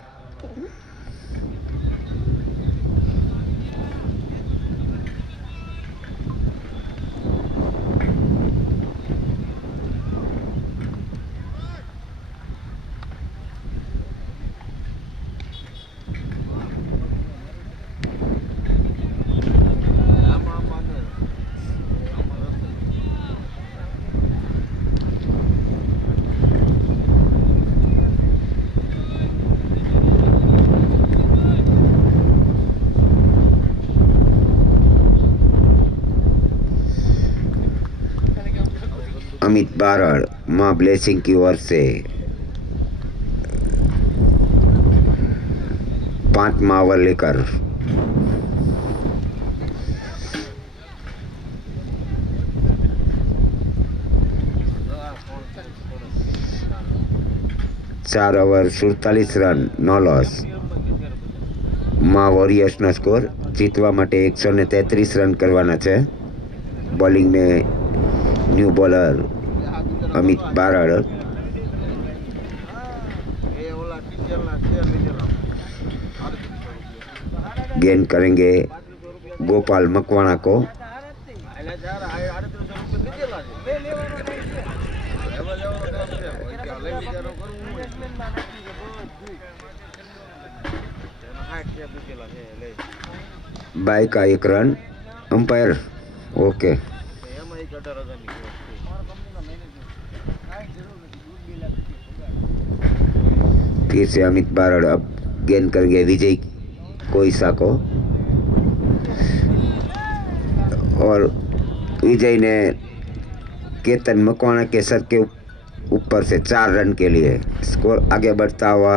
अमित बारड़ माँ ब्लेसिंग की ओर से 5वां ओवर लेकर चार ओवर 47 रन 9 लॉस માં વોરિયર્સનો સ્કોર જીતવા માટે 133 રન કરવાના છે. બોલિંગને ન્યૂ બોલર અમિત બારડ, गेंद करेंगे गोपाल मकवाणा को. बाय का 1 रन. Umpire okay. फिर से अमित बारड़ अब गेंद करेंगे विजय कोइसा को और विजय ने केतन मकवाणा के सर के ऊपर से 4 रन के लिए स्कोर आगे बढ़ता हुआ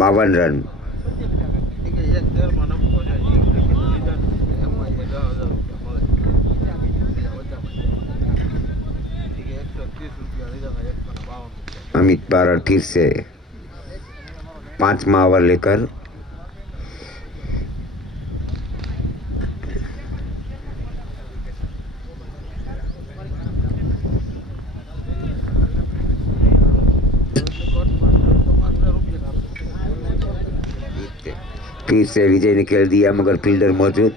52 रन. अमित बारड़ फिर से 5वां ओवर लेकर फिर से विजय ने खेल दिया मगर फील्डर मौजूद.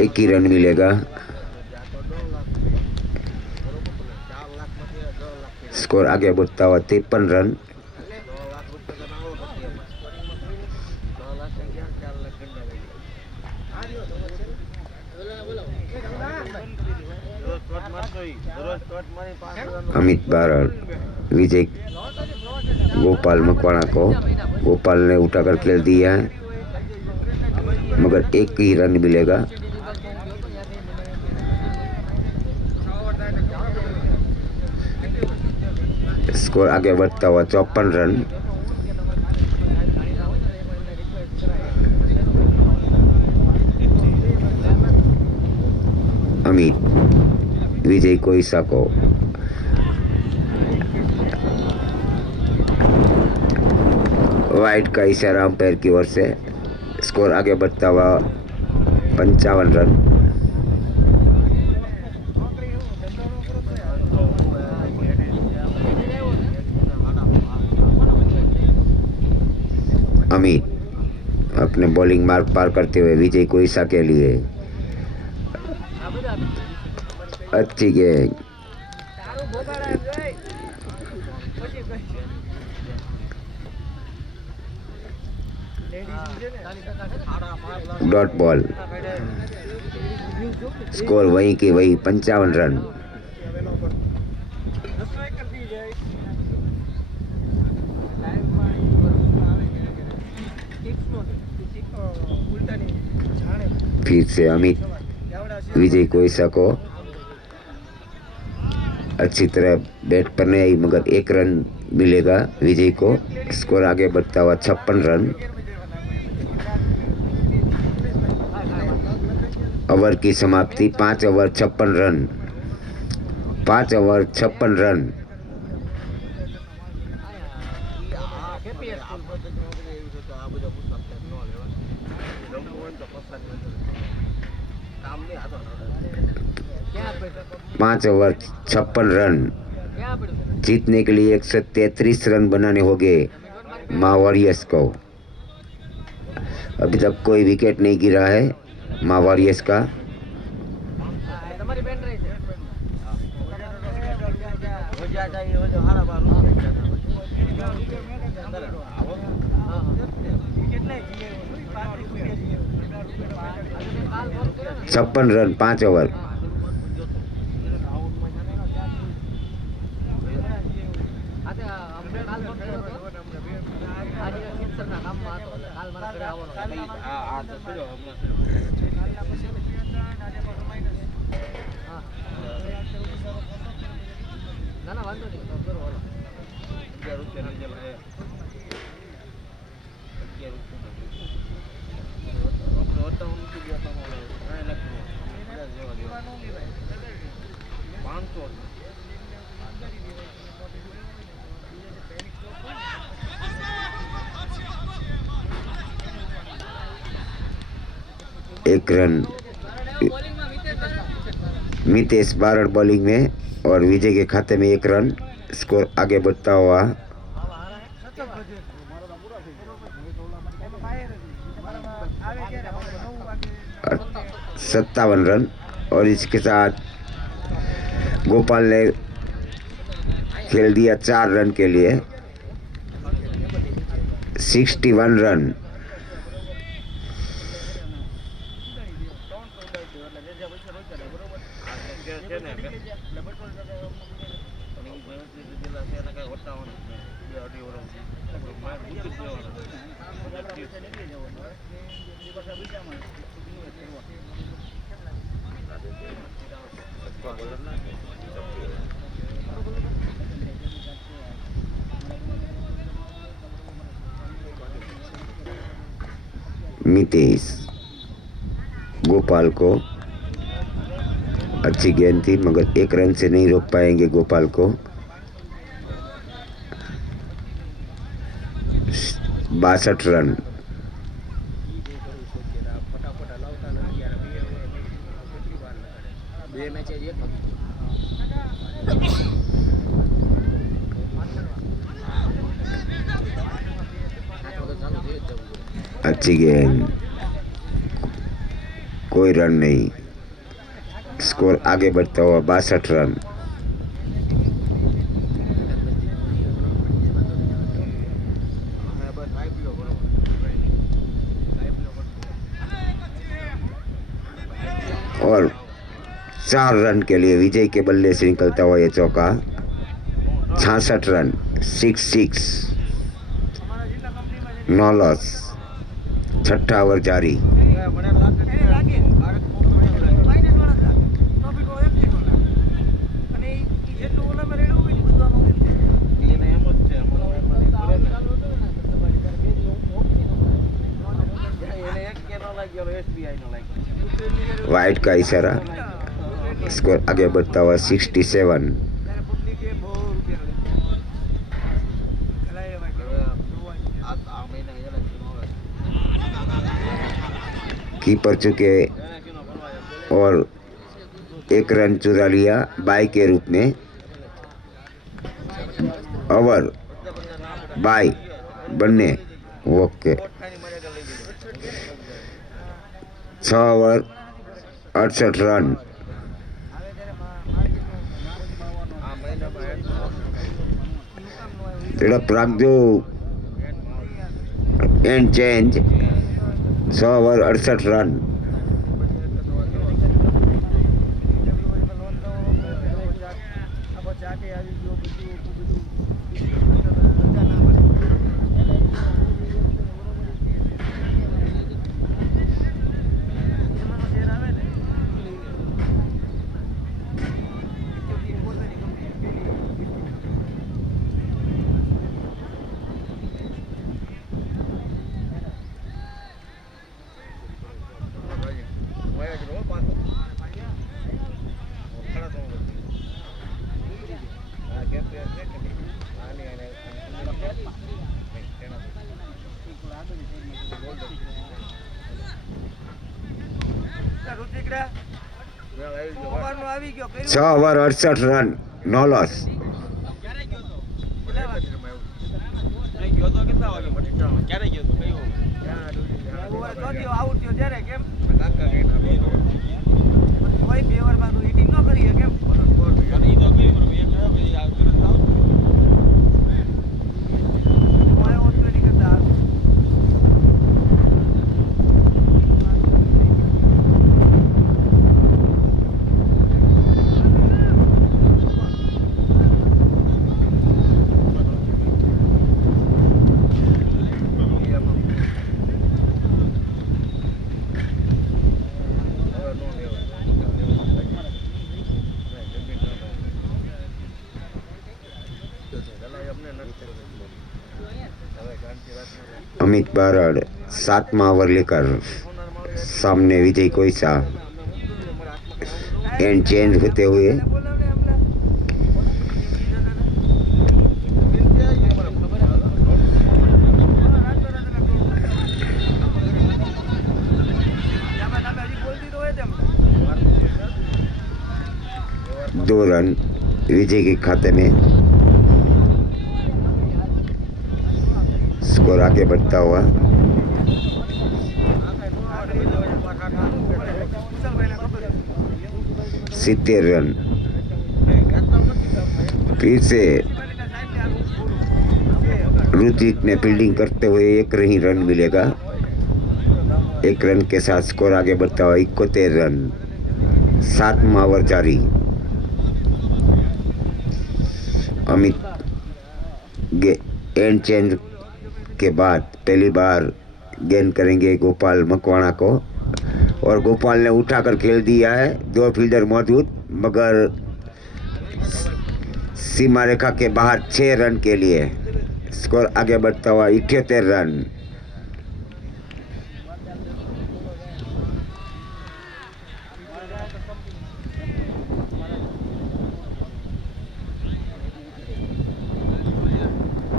1 ही रन मिलेगा. स्कोर आगे बढ़ता हुआ 53 रन. अमित बारड़ विजय गोपाल मकवाणा को. गोपाल ने उठाकर खेल दिया है मगर 1 ही रन मिलेगा. स्कोर आगे बढ़ता हुआ 54 रन. अमित विजय कोइसा को वाइड का इशारा अंपायर की ओर से. स्कोर आगे बढ़ता हुआ 55 रन. अमित अपने बॉलिंग मार्क पार करते हुए विजय कोइसा के लिए अच्छी गेंद. Dot ball. स्कोर वही के वही 55 रन. फिर से अमित विजय कोइसा को अच्छी तरह बैट पर नहीं आई मगर 1 रन मिलेगा विजय को. स्कोर आगे बढ़ता हुआ 56 रन. ओवर की समाप्ति 5 ओवर 56 रन. 5 over 56 run. पांच ओवर 56 रन जीतने के लिए 133 रन बनाने होंगे माँ वॉरियर्स को. अभी तक कोई विकेट नहीं गिरा है माँ वॉरियर्स का. छप्पन रन 5 ओवर. ના ના વાંધો નહીં તો કરો હાલો. एक रन मितेश बारड़ बॉलिंग में और विजय के खाते में 1 रन। स्कोर आगे बढ़ता हुआ 57 रन। और इसके साथ गोपाल ने खेल दिया 4 रन के लिए 61 रन। मितेश गोपाल को अच्छी गेंद थी मगर 1 रन से नहीं रोक पाएंगे गोपाल को। 62 रन। अच्छी गेंद, कोई रन नहीं। स्कोर आगे बढ़ता हुआ 62 रन। और 4 रन के लिए विजय के बल्ले से निकलता हुआ यह चौका। 66 रन, 6-6, 9 लॉस। 6ठा ओवर जारी। वाइड का इशारा। स्कोर आगे बढ़ता हुआ 67। कीपर चुके और 1 रन चुरा लिया बाई के रूप में। ओवर बाई बनने ओके। 6 over 68 run. ઝડપ રાખજો એન્ડ ચેન્જ। 6 over 68 run. छह over 68 run, 9 loss. Amit Barad 7वां over लेकर सामने विजय कोइसा। एंड चेंज होते हुए दो रन विजय के खाते में। स्कोर आगे बढ़ता हुआ। सित्तेर रन। फिर से ऋतिक ने फील्डिंग करते हुए 1 ही रन मिलेगा। 1 रन के साथ स्कोर आगे बढ़ता हुआ 71 रन। 7वां ओवर जारी। अमित एंड चेंज के बाद पहली बार गेंद करेंगे गोपाल मकवाणा को, और गोपाल ने उठाकर खेल दिया है। 2 फील्डर मौजूद, मगर सीमा रेखा के बाहर 6 रन के लिए। स्कोर आगे बढ़ता हुआ 78 रन।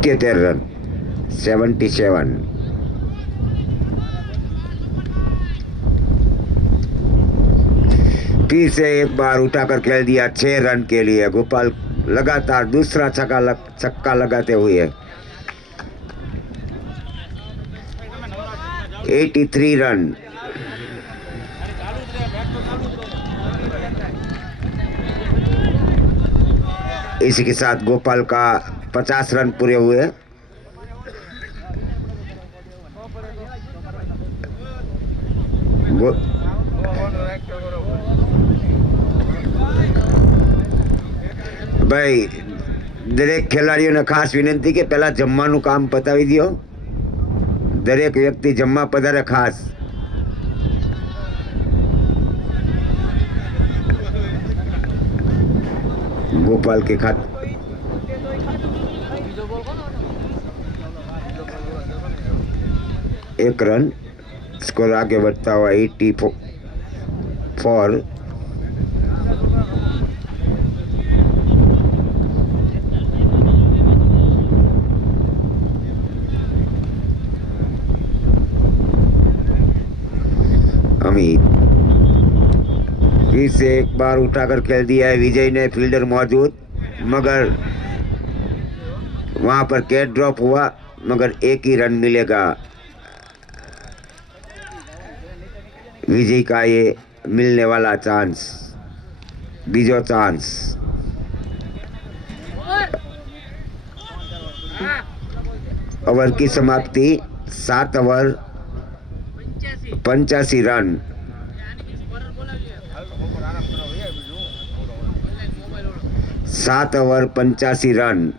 रन 77। फिर से एक बार उठाकर खेल दिया 6 रन के लिए। गोपाल लगातार दूसरा छक्का लगाते हुए 83 रन। इसी के साथ गोपाल का 50 रन पूरे हुए। ભાઈ દરેક ખેલાડીઓને ખાસ વિનંતી કે પહેલા જમવાનું કામ પતાવી દો। દરેક વ્યક્તિ જમવા પધારે ખાસ। गोपाल के खाते 1 रन। स्कोर आगे बढ़ता हुआ 84। अमित फिर से एक बार उठाकर खेल दिया है। विजय ने फील्डर मौजूद, मगर वहां पर कैच ड्रॉप हुआ, मगर 1 ही रन मिलेगा। विजय का ये मिलने वाला चांस, बीजो चांस। ओवर की समाप्ति 7 ओवर 85 रन। 7 over 85 run.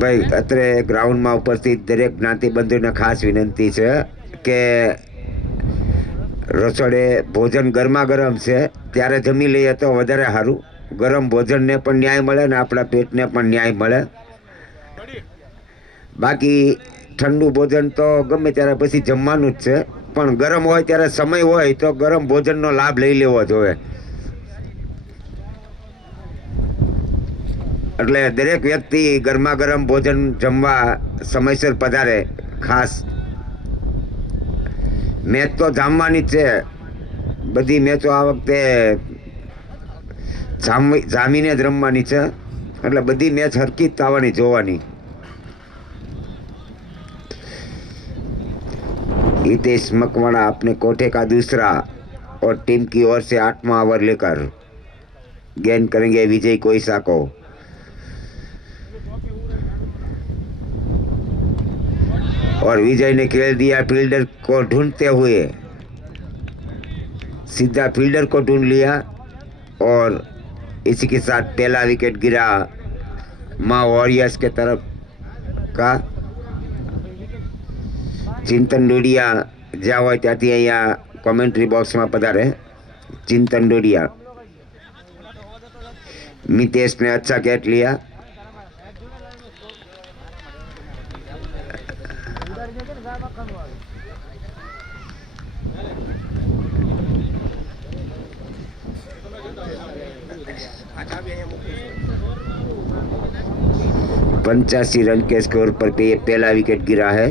ભાઈ અત્રે ગ્રાઉન્ડમાં ઉપસ્થિત દરેક જ્ઞાતિબંધુને ખાસ વિનંતી છે કે રસોડે ભોજન ગરમા ગરમ છે ત્યારે જમી લઈએ તો વધારે સારું। ગરમ ભોજનને પણ ન્યાય મળે ને આપણા પેટને પણ ન્યાય મળે। બાકી ઠંડુ ભોજન તો ગમે ત્યારે પછી જમવાનું જ છે, પણ ગરમ હોય ત્યારે સમય હોય તો ગરમ ભોજનનો લાભ લઈ લેવો જોઈએ। એટલે દરેક વ્યક્તિ ગરમા ગરમ ભોજન જમવા સમયસર પધારે ખાસ। મેચ તો જામવાની જ છે, બધી મેચો આ વખતે જામીને જ રમવાની છે, એટલે બધી મેચ હરકી જ આવવાની જોવાની। हितेश मकवाणा अपने कोठे का दूसरा और टीम की ओर से 8वां ओवर लेकर गेंद करेंगे विजय कोइसा को। और विजय ने खेल दिया फील्डर को ढूंढते हुए, सीधा फील्डर को ढूंढ लिया। और इसी के साथ पहला विकेट गिरा माँ वॉरियर्स के तरफ का। चिंतन डोडिया જ્યાં હોય ત્યાંથી અહીંયા કોમેન્ટ્રી બોક્સમાં પધારે। चिंतन डोडिया। मितेश ने अच्छा कैच लिया। पंचासी रन के स्कोर पर पहला विकेट गिरा है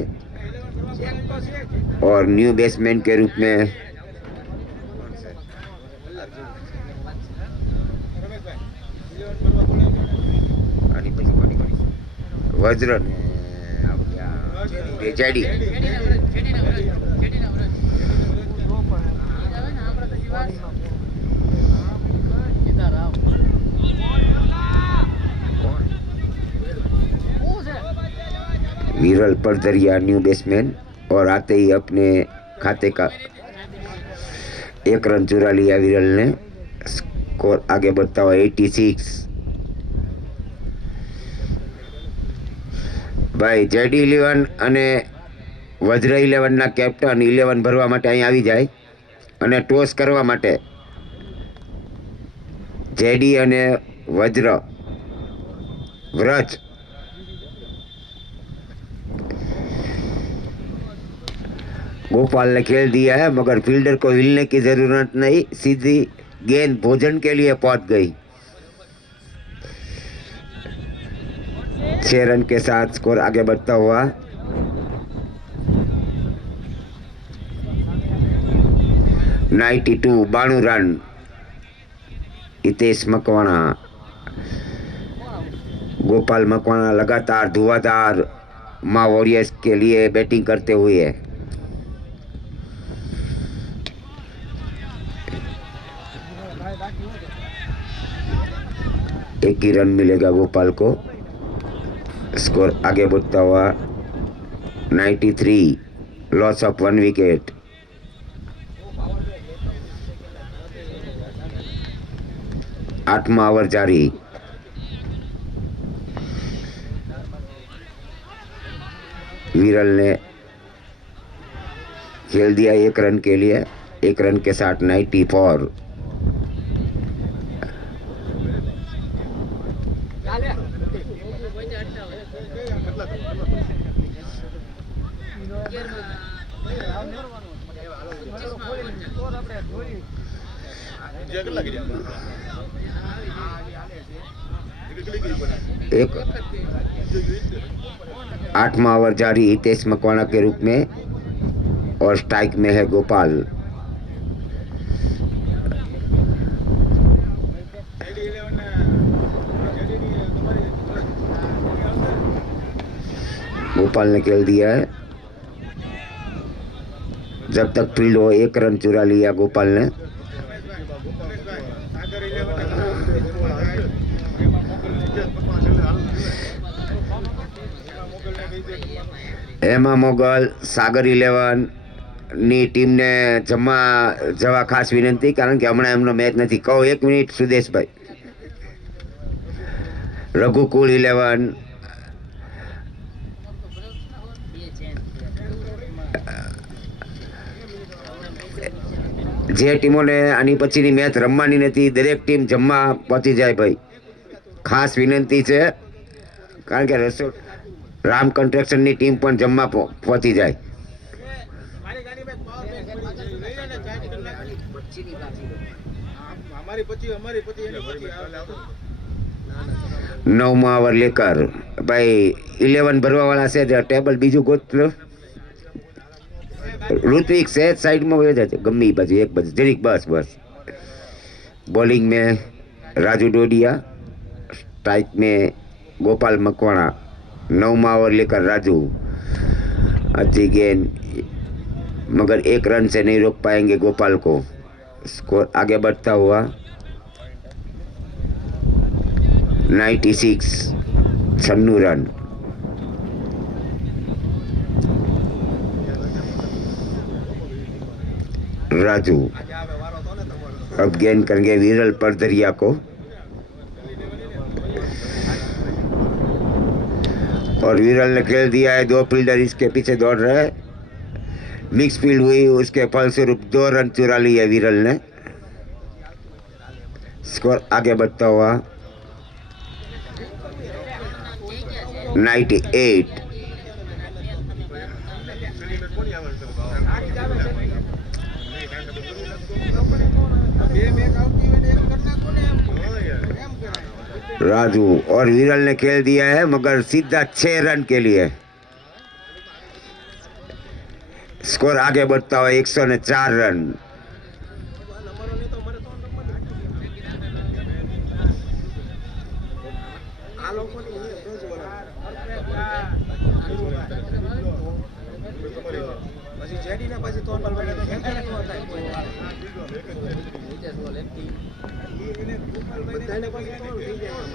और न्यू बैट्समैन के रूप में वज्र जेडी विरल परदरिया न्यू बैट्समैन और आते ही अपने खाते का 1 रन चुरा लिया विरल ने। स्कोर आगे बढ़ता हुआ 86। भाई जेडी 11 અને વજ્ર 11 ના કેપ્ટન 11 ભરવા માટે અહીં આવી જાય અને ટોસ કરવા માટે જેડી અને વજ્ર વ્રજ गोपाल ने खेल दिया है मगर फील्डर को हिलने की जरूरत नहीं, सीधी गेंद भोजन के लिए पहुंच गई। 6 रन के साथ स्कोर आगे बढ़ता हुआ। (92) 92 रन। हितेश मकवाणा, गोपाल मकवाणा लगातार धुआंधार माँ वॉरियर्स के लिए बैटिंग करते हुए। एक ही रन मिलेगा गोपाल को। स्कोर आगे बढ़ता हुआ 93, लॉस ऑफ 1 विकेट। आठवां ओवर जारी। विरल ने खेल दिया 1 रन के लिए। 1 रन के साथ 94। एक 8वां ओवर जारी हितेश मकवाणा के रूप में और स्ट्राइक में है गोपाल। गोपाल ने खेल दिया है। जब तक फील्ड हो 1 रन चुरा लिया गोपाल ने। हेमा मोगल सागर 11 ની ટીમને જવા ખાસ વિનંતી, કારણ કે હમણાં એમનો મેચ નથી। કહો 1 મિનિટ સુદેશભાઈ। રઘુકુલ 11, જે ટીમોને આની પછીની મેચ રમવાની નથી દરેક ટીમ જમવા પહોંચી જાય ભાઈ, ખાસ વિનંતી છે, કારણ કે રામ કન્સ્ટ્રક્શનની ટીમ પણ જમવા પહોંચી જાય। 9वां ओवर लेकर भाई 11 भरवा वाला से टेबल बीजू गोत लो। ऋत्विक से साइड में हो जाए गमी बाजू एक बाजू जरीक बस बस। बॉलिंग में राजू डोडिया, स्ट्राइक में गोपाल मकवाणा। 9वां ओवर लेकर राजू। अच्छी गेंद मगर 1 रन से नहीं रोक पाएंगे गोपाल को। स्कोर आगे बढ़ता हुआ 96, 96 रन। राजू अब गेंद करेंगे विरल परदरिया को, और विरल ने खेल दिया है। 2 फील्डर इसके पीछे दौड़ रहे हैं। मिक्स फील्ड हुई, उसके फलस्वरूप 2 रन चुरा लिए विरल ने। स्कोर आगे बढ़ता हुआ 98। राजू और विरल ने खेल दिया है, मगर सीधा 6 रन के लिए। स्कोर आगे बढ़ता हुआ 104 रन।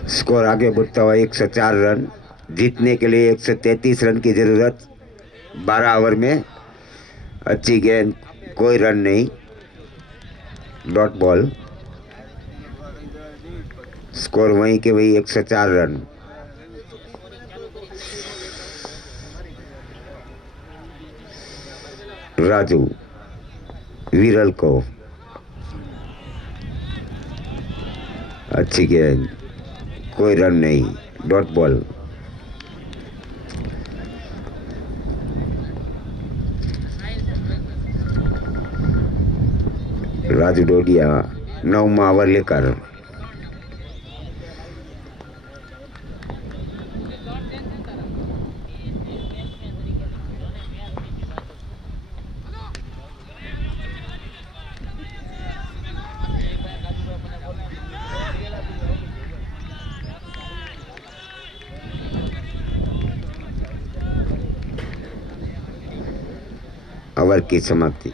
स्कोर आगे बढ़ता हुआ 104 रन। जीतने के लिए 133 रन की जरूरत 12 ओवर में। अच्छी गेंद, कोई रन नहीं, डॉट बॉल। स्कोर वहीं के वही 104 रन। राजू विरल को, अच्छी गेंद, कोई रन नहीं, डॉट बॉल। राजू डोडिया 9वां ओवर लेकर ओवर की समाप्ति।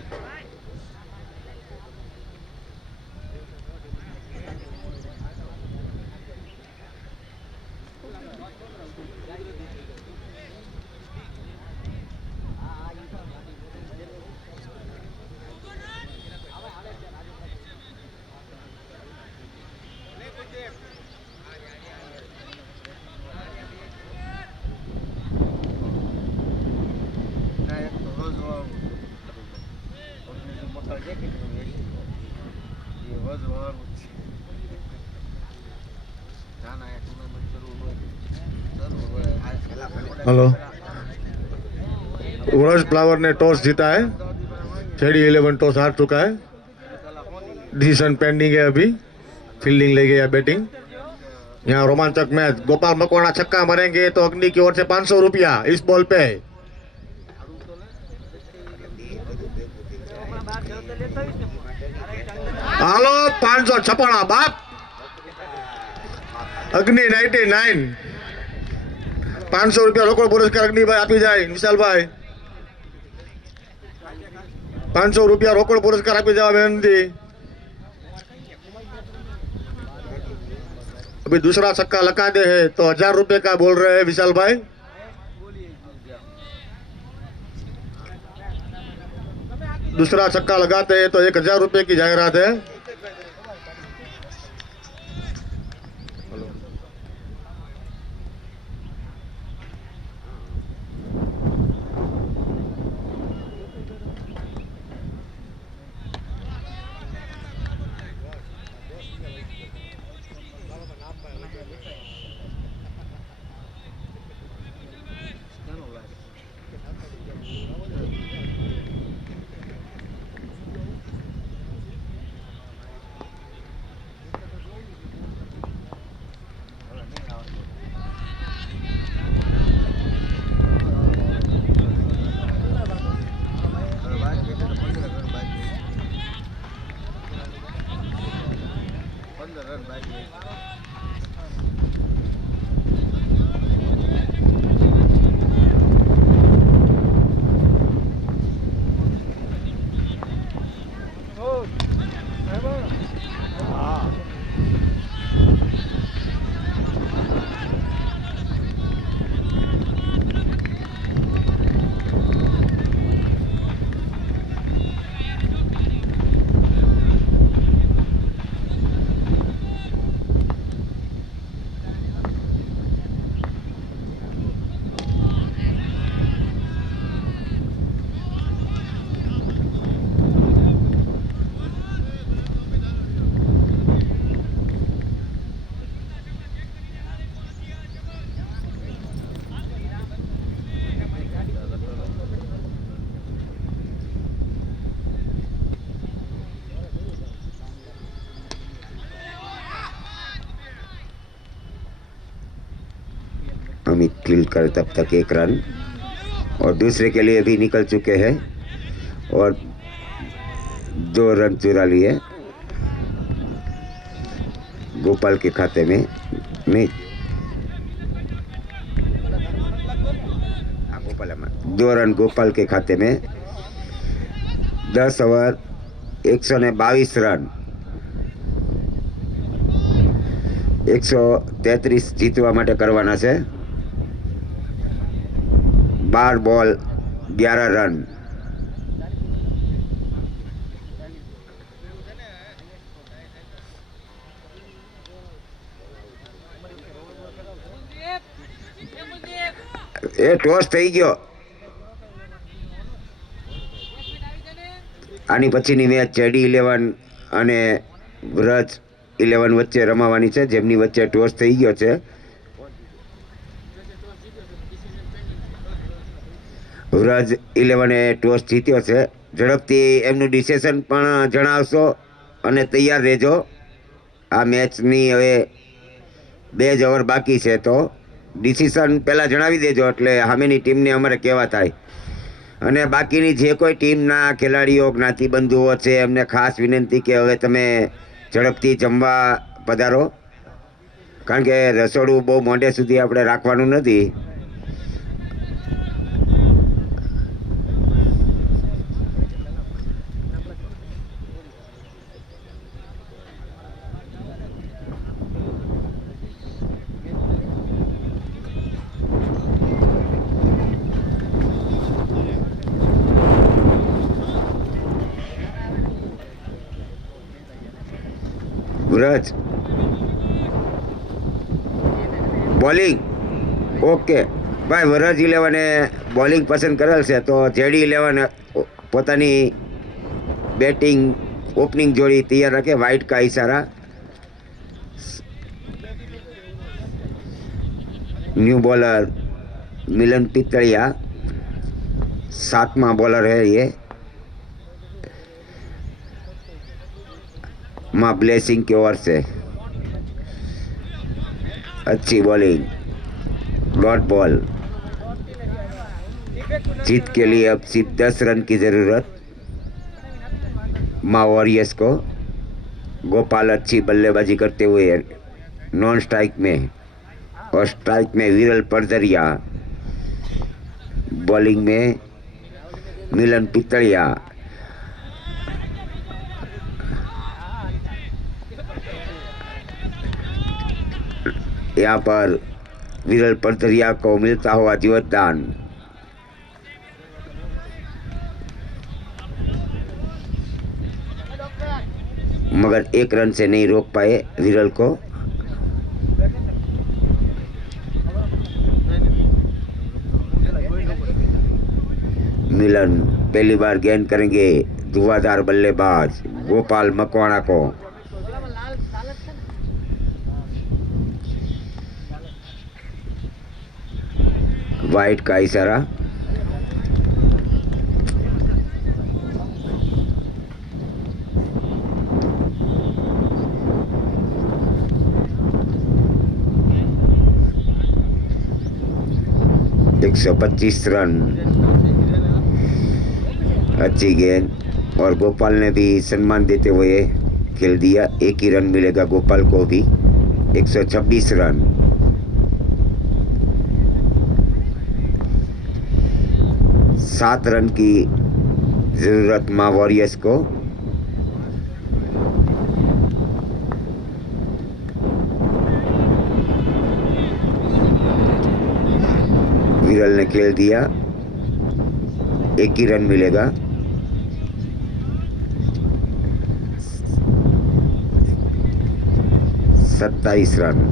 हेलो, वरज फ्लावर ने टॉस जीता है। खेड़ी 11 टॉस हार चुका है। डिसीजन पेंडिंग है अभी। फील्डिंग ले गया, बैटिंग। यहाँ रोमांचक मैच। गोपाल मकवाना छक्का मारेंगे तो अग्नि की ओर से 500 रुपया इस बॉल पे। हालो 500 छपाणा बाप। अग्नि 99। 500 रुपया रोकड़ पुरस्कार अग्निभाई आपी जाए। विशालभाई 500 रुपया रोकड़ पुरस्कार आपी जाओ बेनती। अभी दूसरा छक्का लगा दे है तो 1000 रुपये का बोल रहे हैं विशाल भाई। दूसरा छक्का लगाते हैं तो 1000 रुपये की जाहिरात है। अमित फील्ड कर तब तक 1 रन और दूसरे के लिए भी निकल चुके हैं और 2 रन चुरा लिए गोपाल के खाते में। 2 रन गोपाल के खाते में। 10 ओवर 122 रन 133 જીતવા માટે કરવાના છે। 12 બોલ 11 રન। એ ટોસ થઈ ગયો। આની પછીની મેચ જેડી 11 અને વ્રજ 11 વચ્ચે રમાવાની છે, જેમની વચ્ચે ટોસ થઈ ગયો છે। વ્રજ 11 એ ટોસ જીત્યો છે। ઝડપથી એમનું ડિસિઝન પણ જણાવશો અને તૈયાર રહેજો। આ મેચની હવે 2 જ ઓવર બાકી છે, તો ડિસિઝન પહેલાં જણાવી દેજો એટલે સામેની ટીમને અમારે કહેવા થાય। અને બાકીની જે કોઈ ટીમના ખેલાડીઓ જ્ઞાતિબંધુઓ છે એમને ખાસ વિનંતી કે હવે તમે ઝડપથી જમવા પધારો, કારણ કે રસોડું બહુ મોડે સુધી આપણે રાખવાનું નથી। વ્રજ બોલિંગ ઓકે ભાઈ, વ્રજ 11 બોલિંગ પસંદ કરેલ છે, તો જેડી 11 પોતાની બેટિંગ ઓપનિંગ જોડી તૈયાર રાખે। વાઇટ કા ઇશારા। न्यू बॉलर मिलन पितड़िया 7वां बॉलर है ये। माँ ब्लेसिंग की ओर से अच्छी बॉलिंग, डॉट बॉल। जीत के लिए अब सिर्फ 10 रन की जरूरत माँ वॉरियर्स को। गोपाल अच्छी बल्लेबाजी करते हुए नॉन स्ट्राइक में, और स्ट्राइक में विरल परदरिया, बॉलिंग में मिलन पितड़िया। यहाँ पर विरल परदरिया को मिलता हुआ जीवतदान। मगर 1 रन से नहीं रोक पाए विरल को। मिलन पहली बार गेंद करेंगे धुआंधार बल्लेबाज गोपाल मकवाणा को। वाइट का इशारा। एक 125 रन, अच्छी गेंद, और गोपाल ने भी सम्मान देते हुए खेल दिया। 1 ही रन मिलेगा गोपाल को भी। 126 रन। सात रन की जरूरत माँ वॉरियर्स को। विरल ने खेल दिया, 1 ही रन मिलेगा। सत्ताईस रन।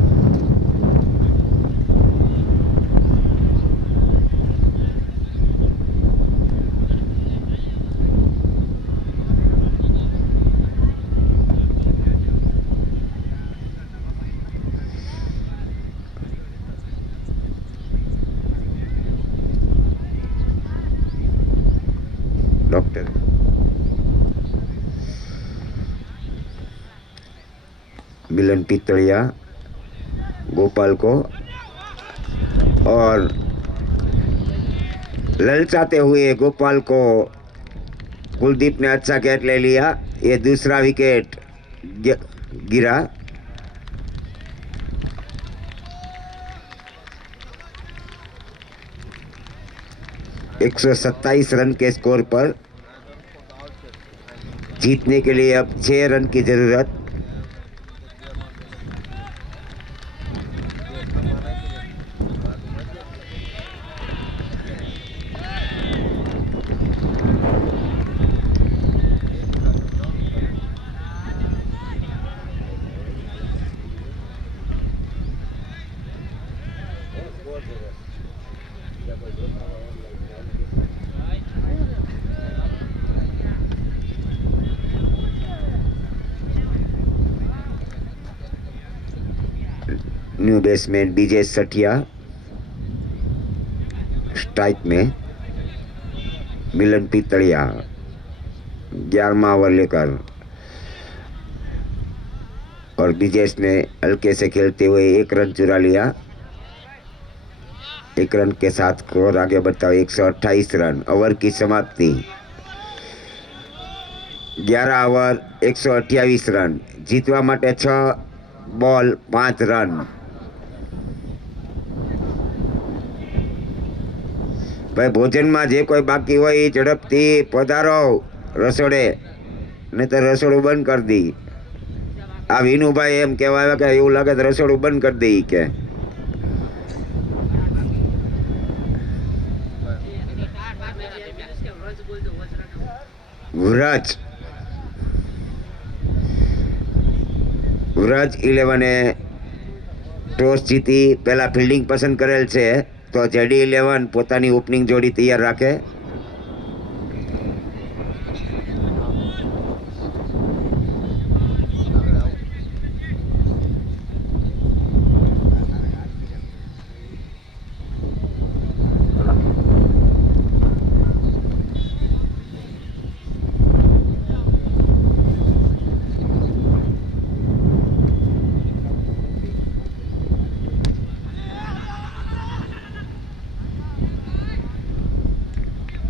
डॉक्टर मिलन पितड़िया गोपाल को और ललचाते हुए गोपाल को कुलदीप ने अच्छा कैच ले लिया। ये दूसरा विकेट गिरा। एक 127 रन के स्कोर पर जीतने के लिए अब 6 रन की जरूरत। न्यू बैट्समैन विजय सठिया स्ट्राइक में। मिलन पितड़िया 11वां ओवर लेकर और विजय ने हल्के से खेलते हुए 1 रन चुरा लिया। 1 रन के साथ स्कोर आगे बढ़ता हुआ 128 रन। ओवर की समाप्ति 11 ओवर 128 रन। जीतवा माटे 6 बॉल 5 रन। भाई भोजन में जे कोई बाकी हो झड़पथी पधारो रसोड़े, नहीं तो रसोड़ू बंद कर दी। आ वीनू भाई एम कहवा के એવું લાગે તો રસોડું બંધ કરી દઈ કે વ્રજ 11 ટોસ જીતી પહેલા ફિલ્ડિંગ પસંદ કરેલ છે, તો જેડી 11 પોતાની ઓપનિંગ જોડી તૈયાર રાખે।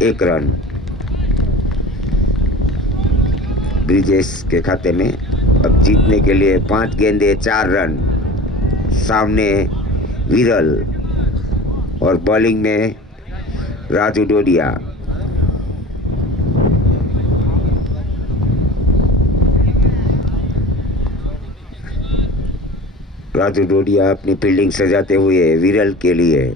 एक रन ब्रिजेश के खाते में। अब जीतने के लिए 5 गेंदे 4 रन। सामने विरल और बॉलिंग में राजू डोडिया। राजू डोडिया अपनी फील्डिंग सजाते हुए विरल के लिए।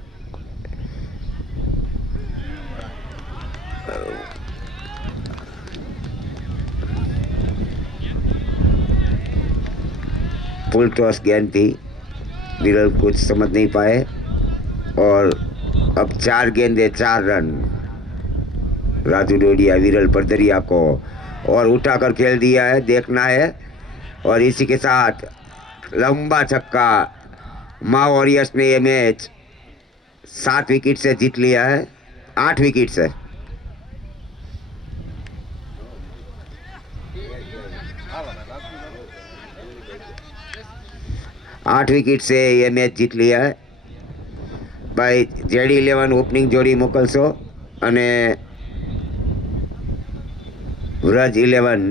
फुल टॉस गेंद थी, विरल कुछ समझ नहीं पाए और अब 4 गेंदे 4 रन। राजू डोडिया विरल परदरिया को और उठाकर खेल दिया है, देखना है। और इसी के साथ लंबा छक्का। माँ वॉरियर्स ने ये मैच 7 विकेट से जीत लिया है। 8 विकेट से। आठ विकेट से ये मैच जीत लिया है। भाई जेडी 11 ओपनिंग जोड़ी मोकलशो અને વ્રજ 11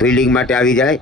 ફિલ્ડિંગ માટે આવી જાય।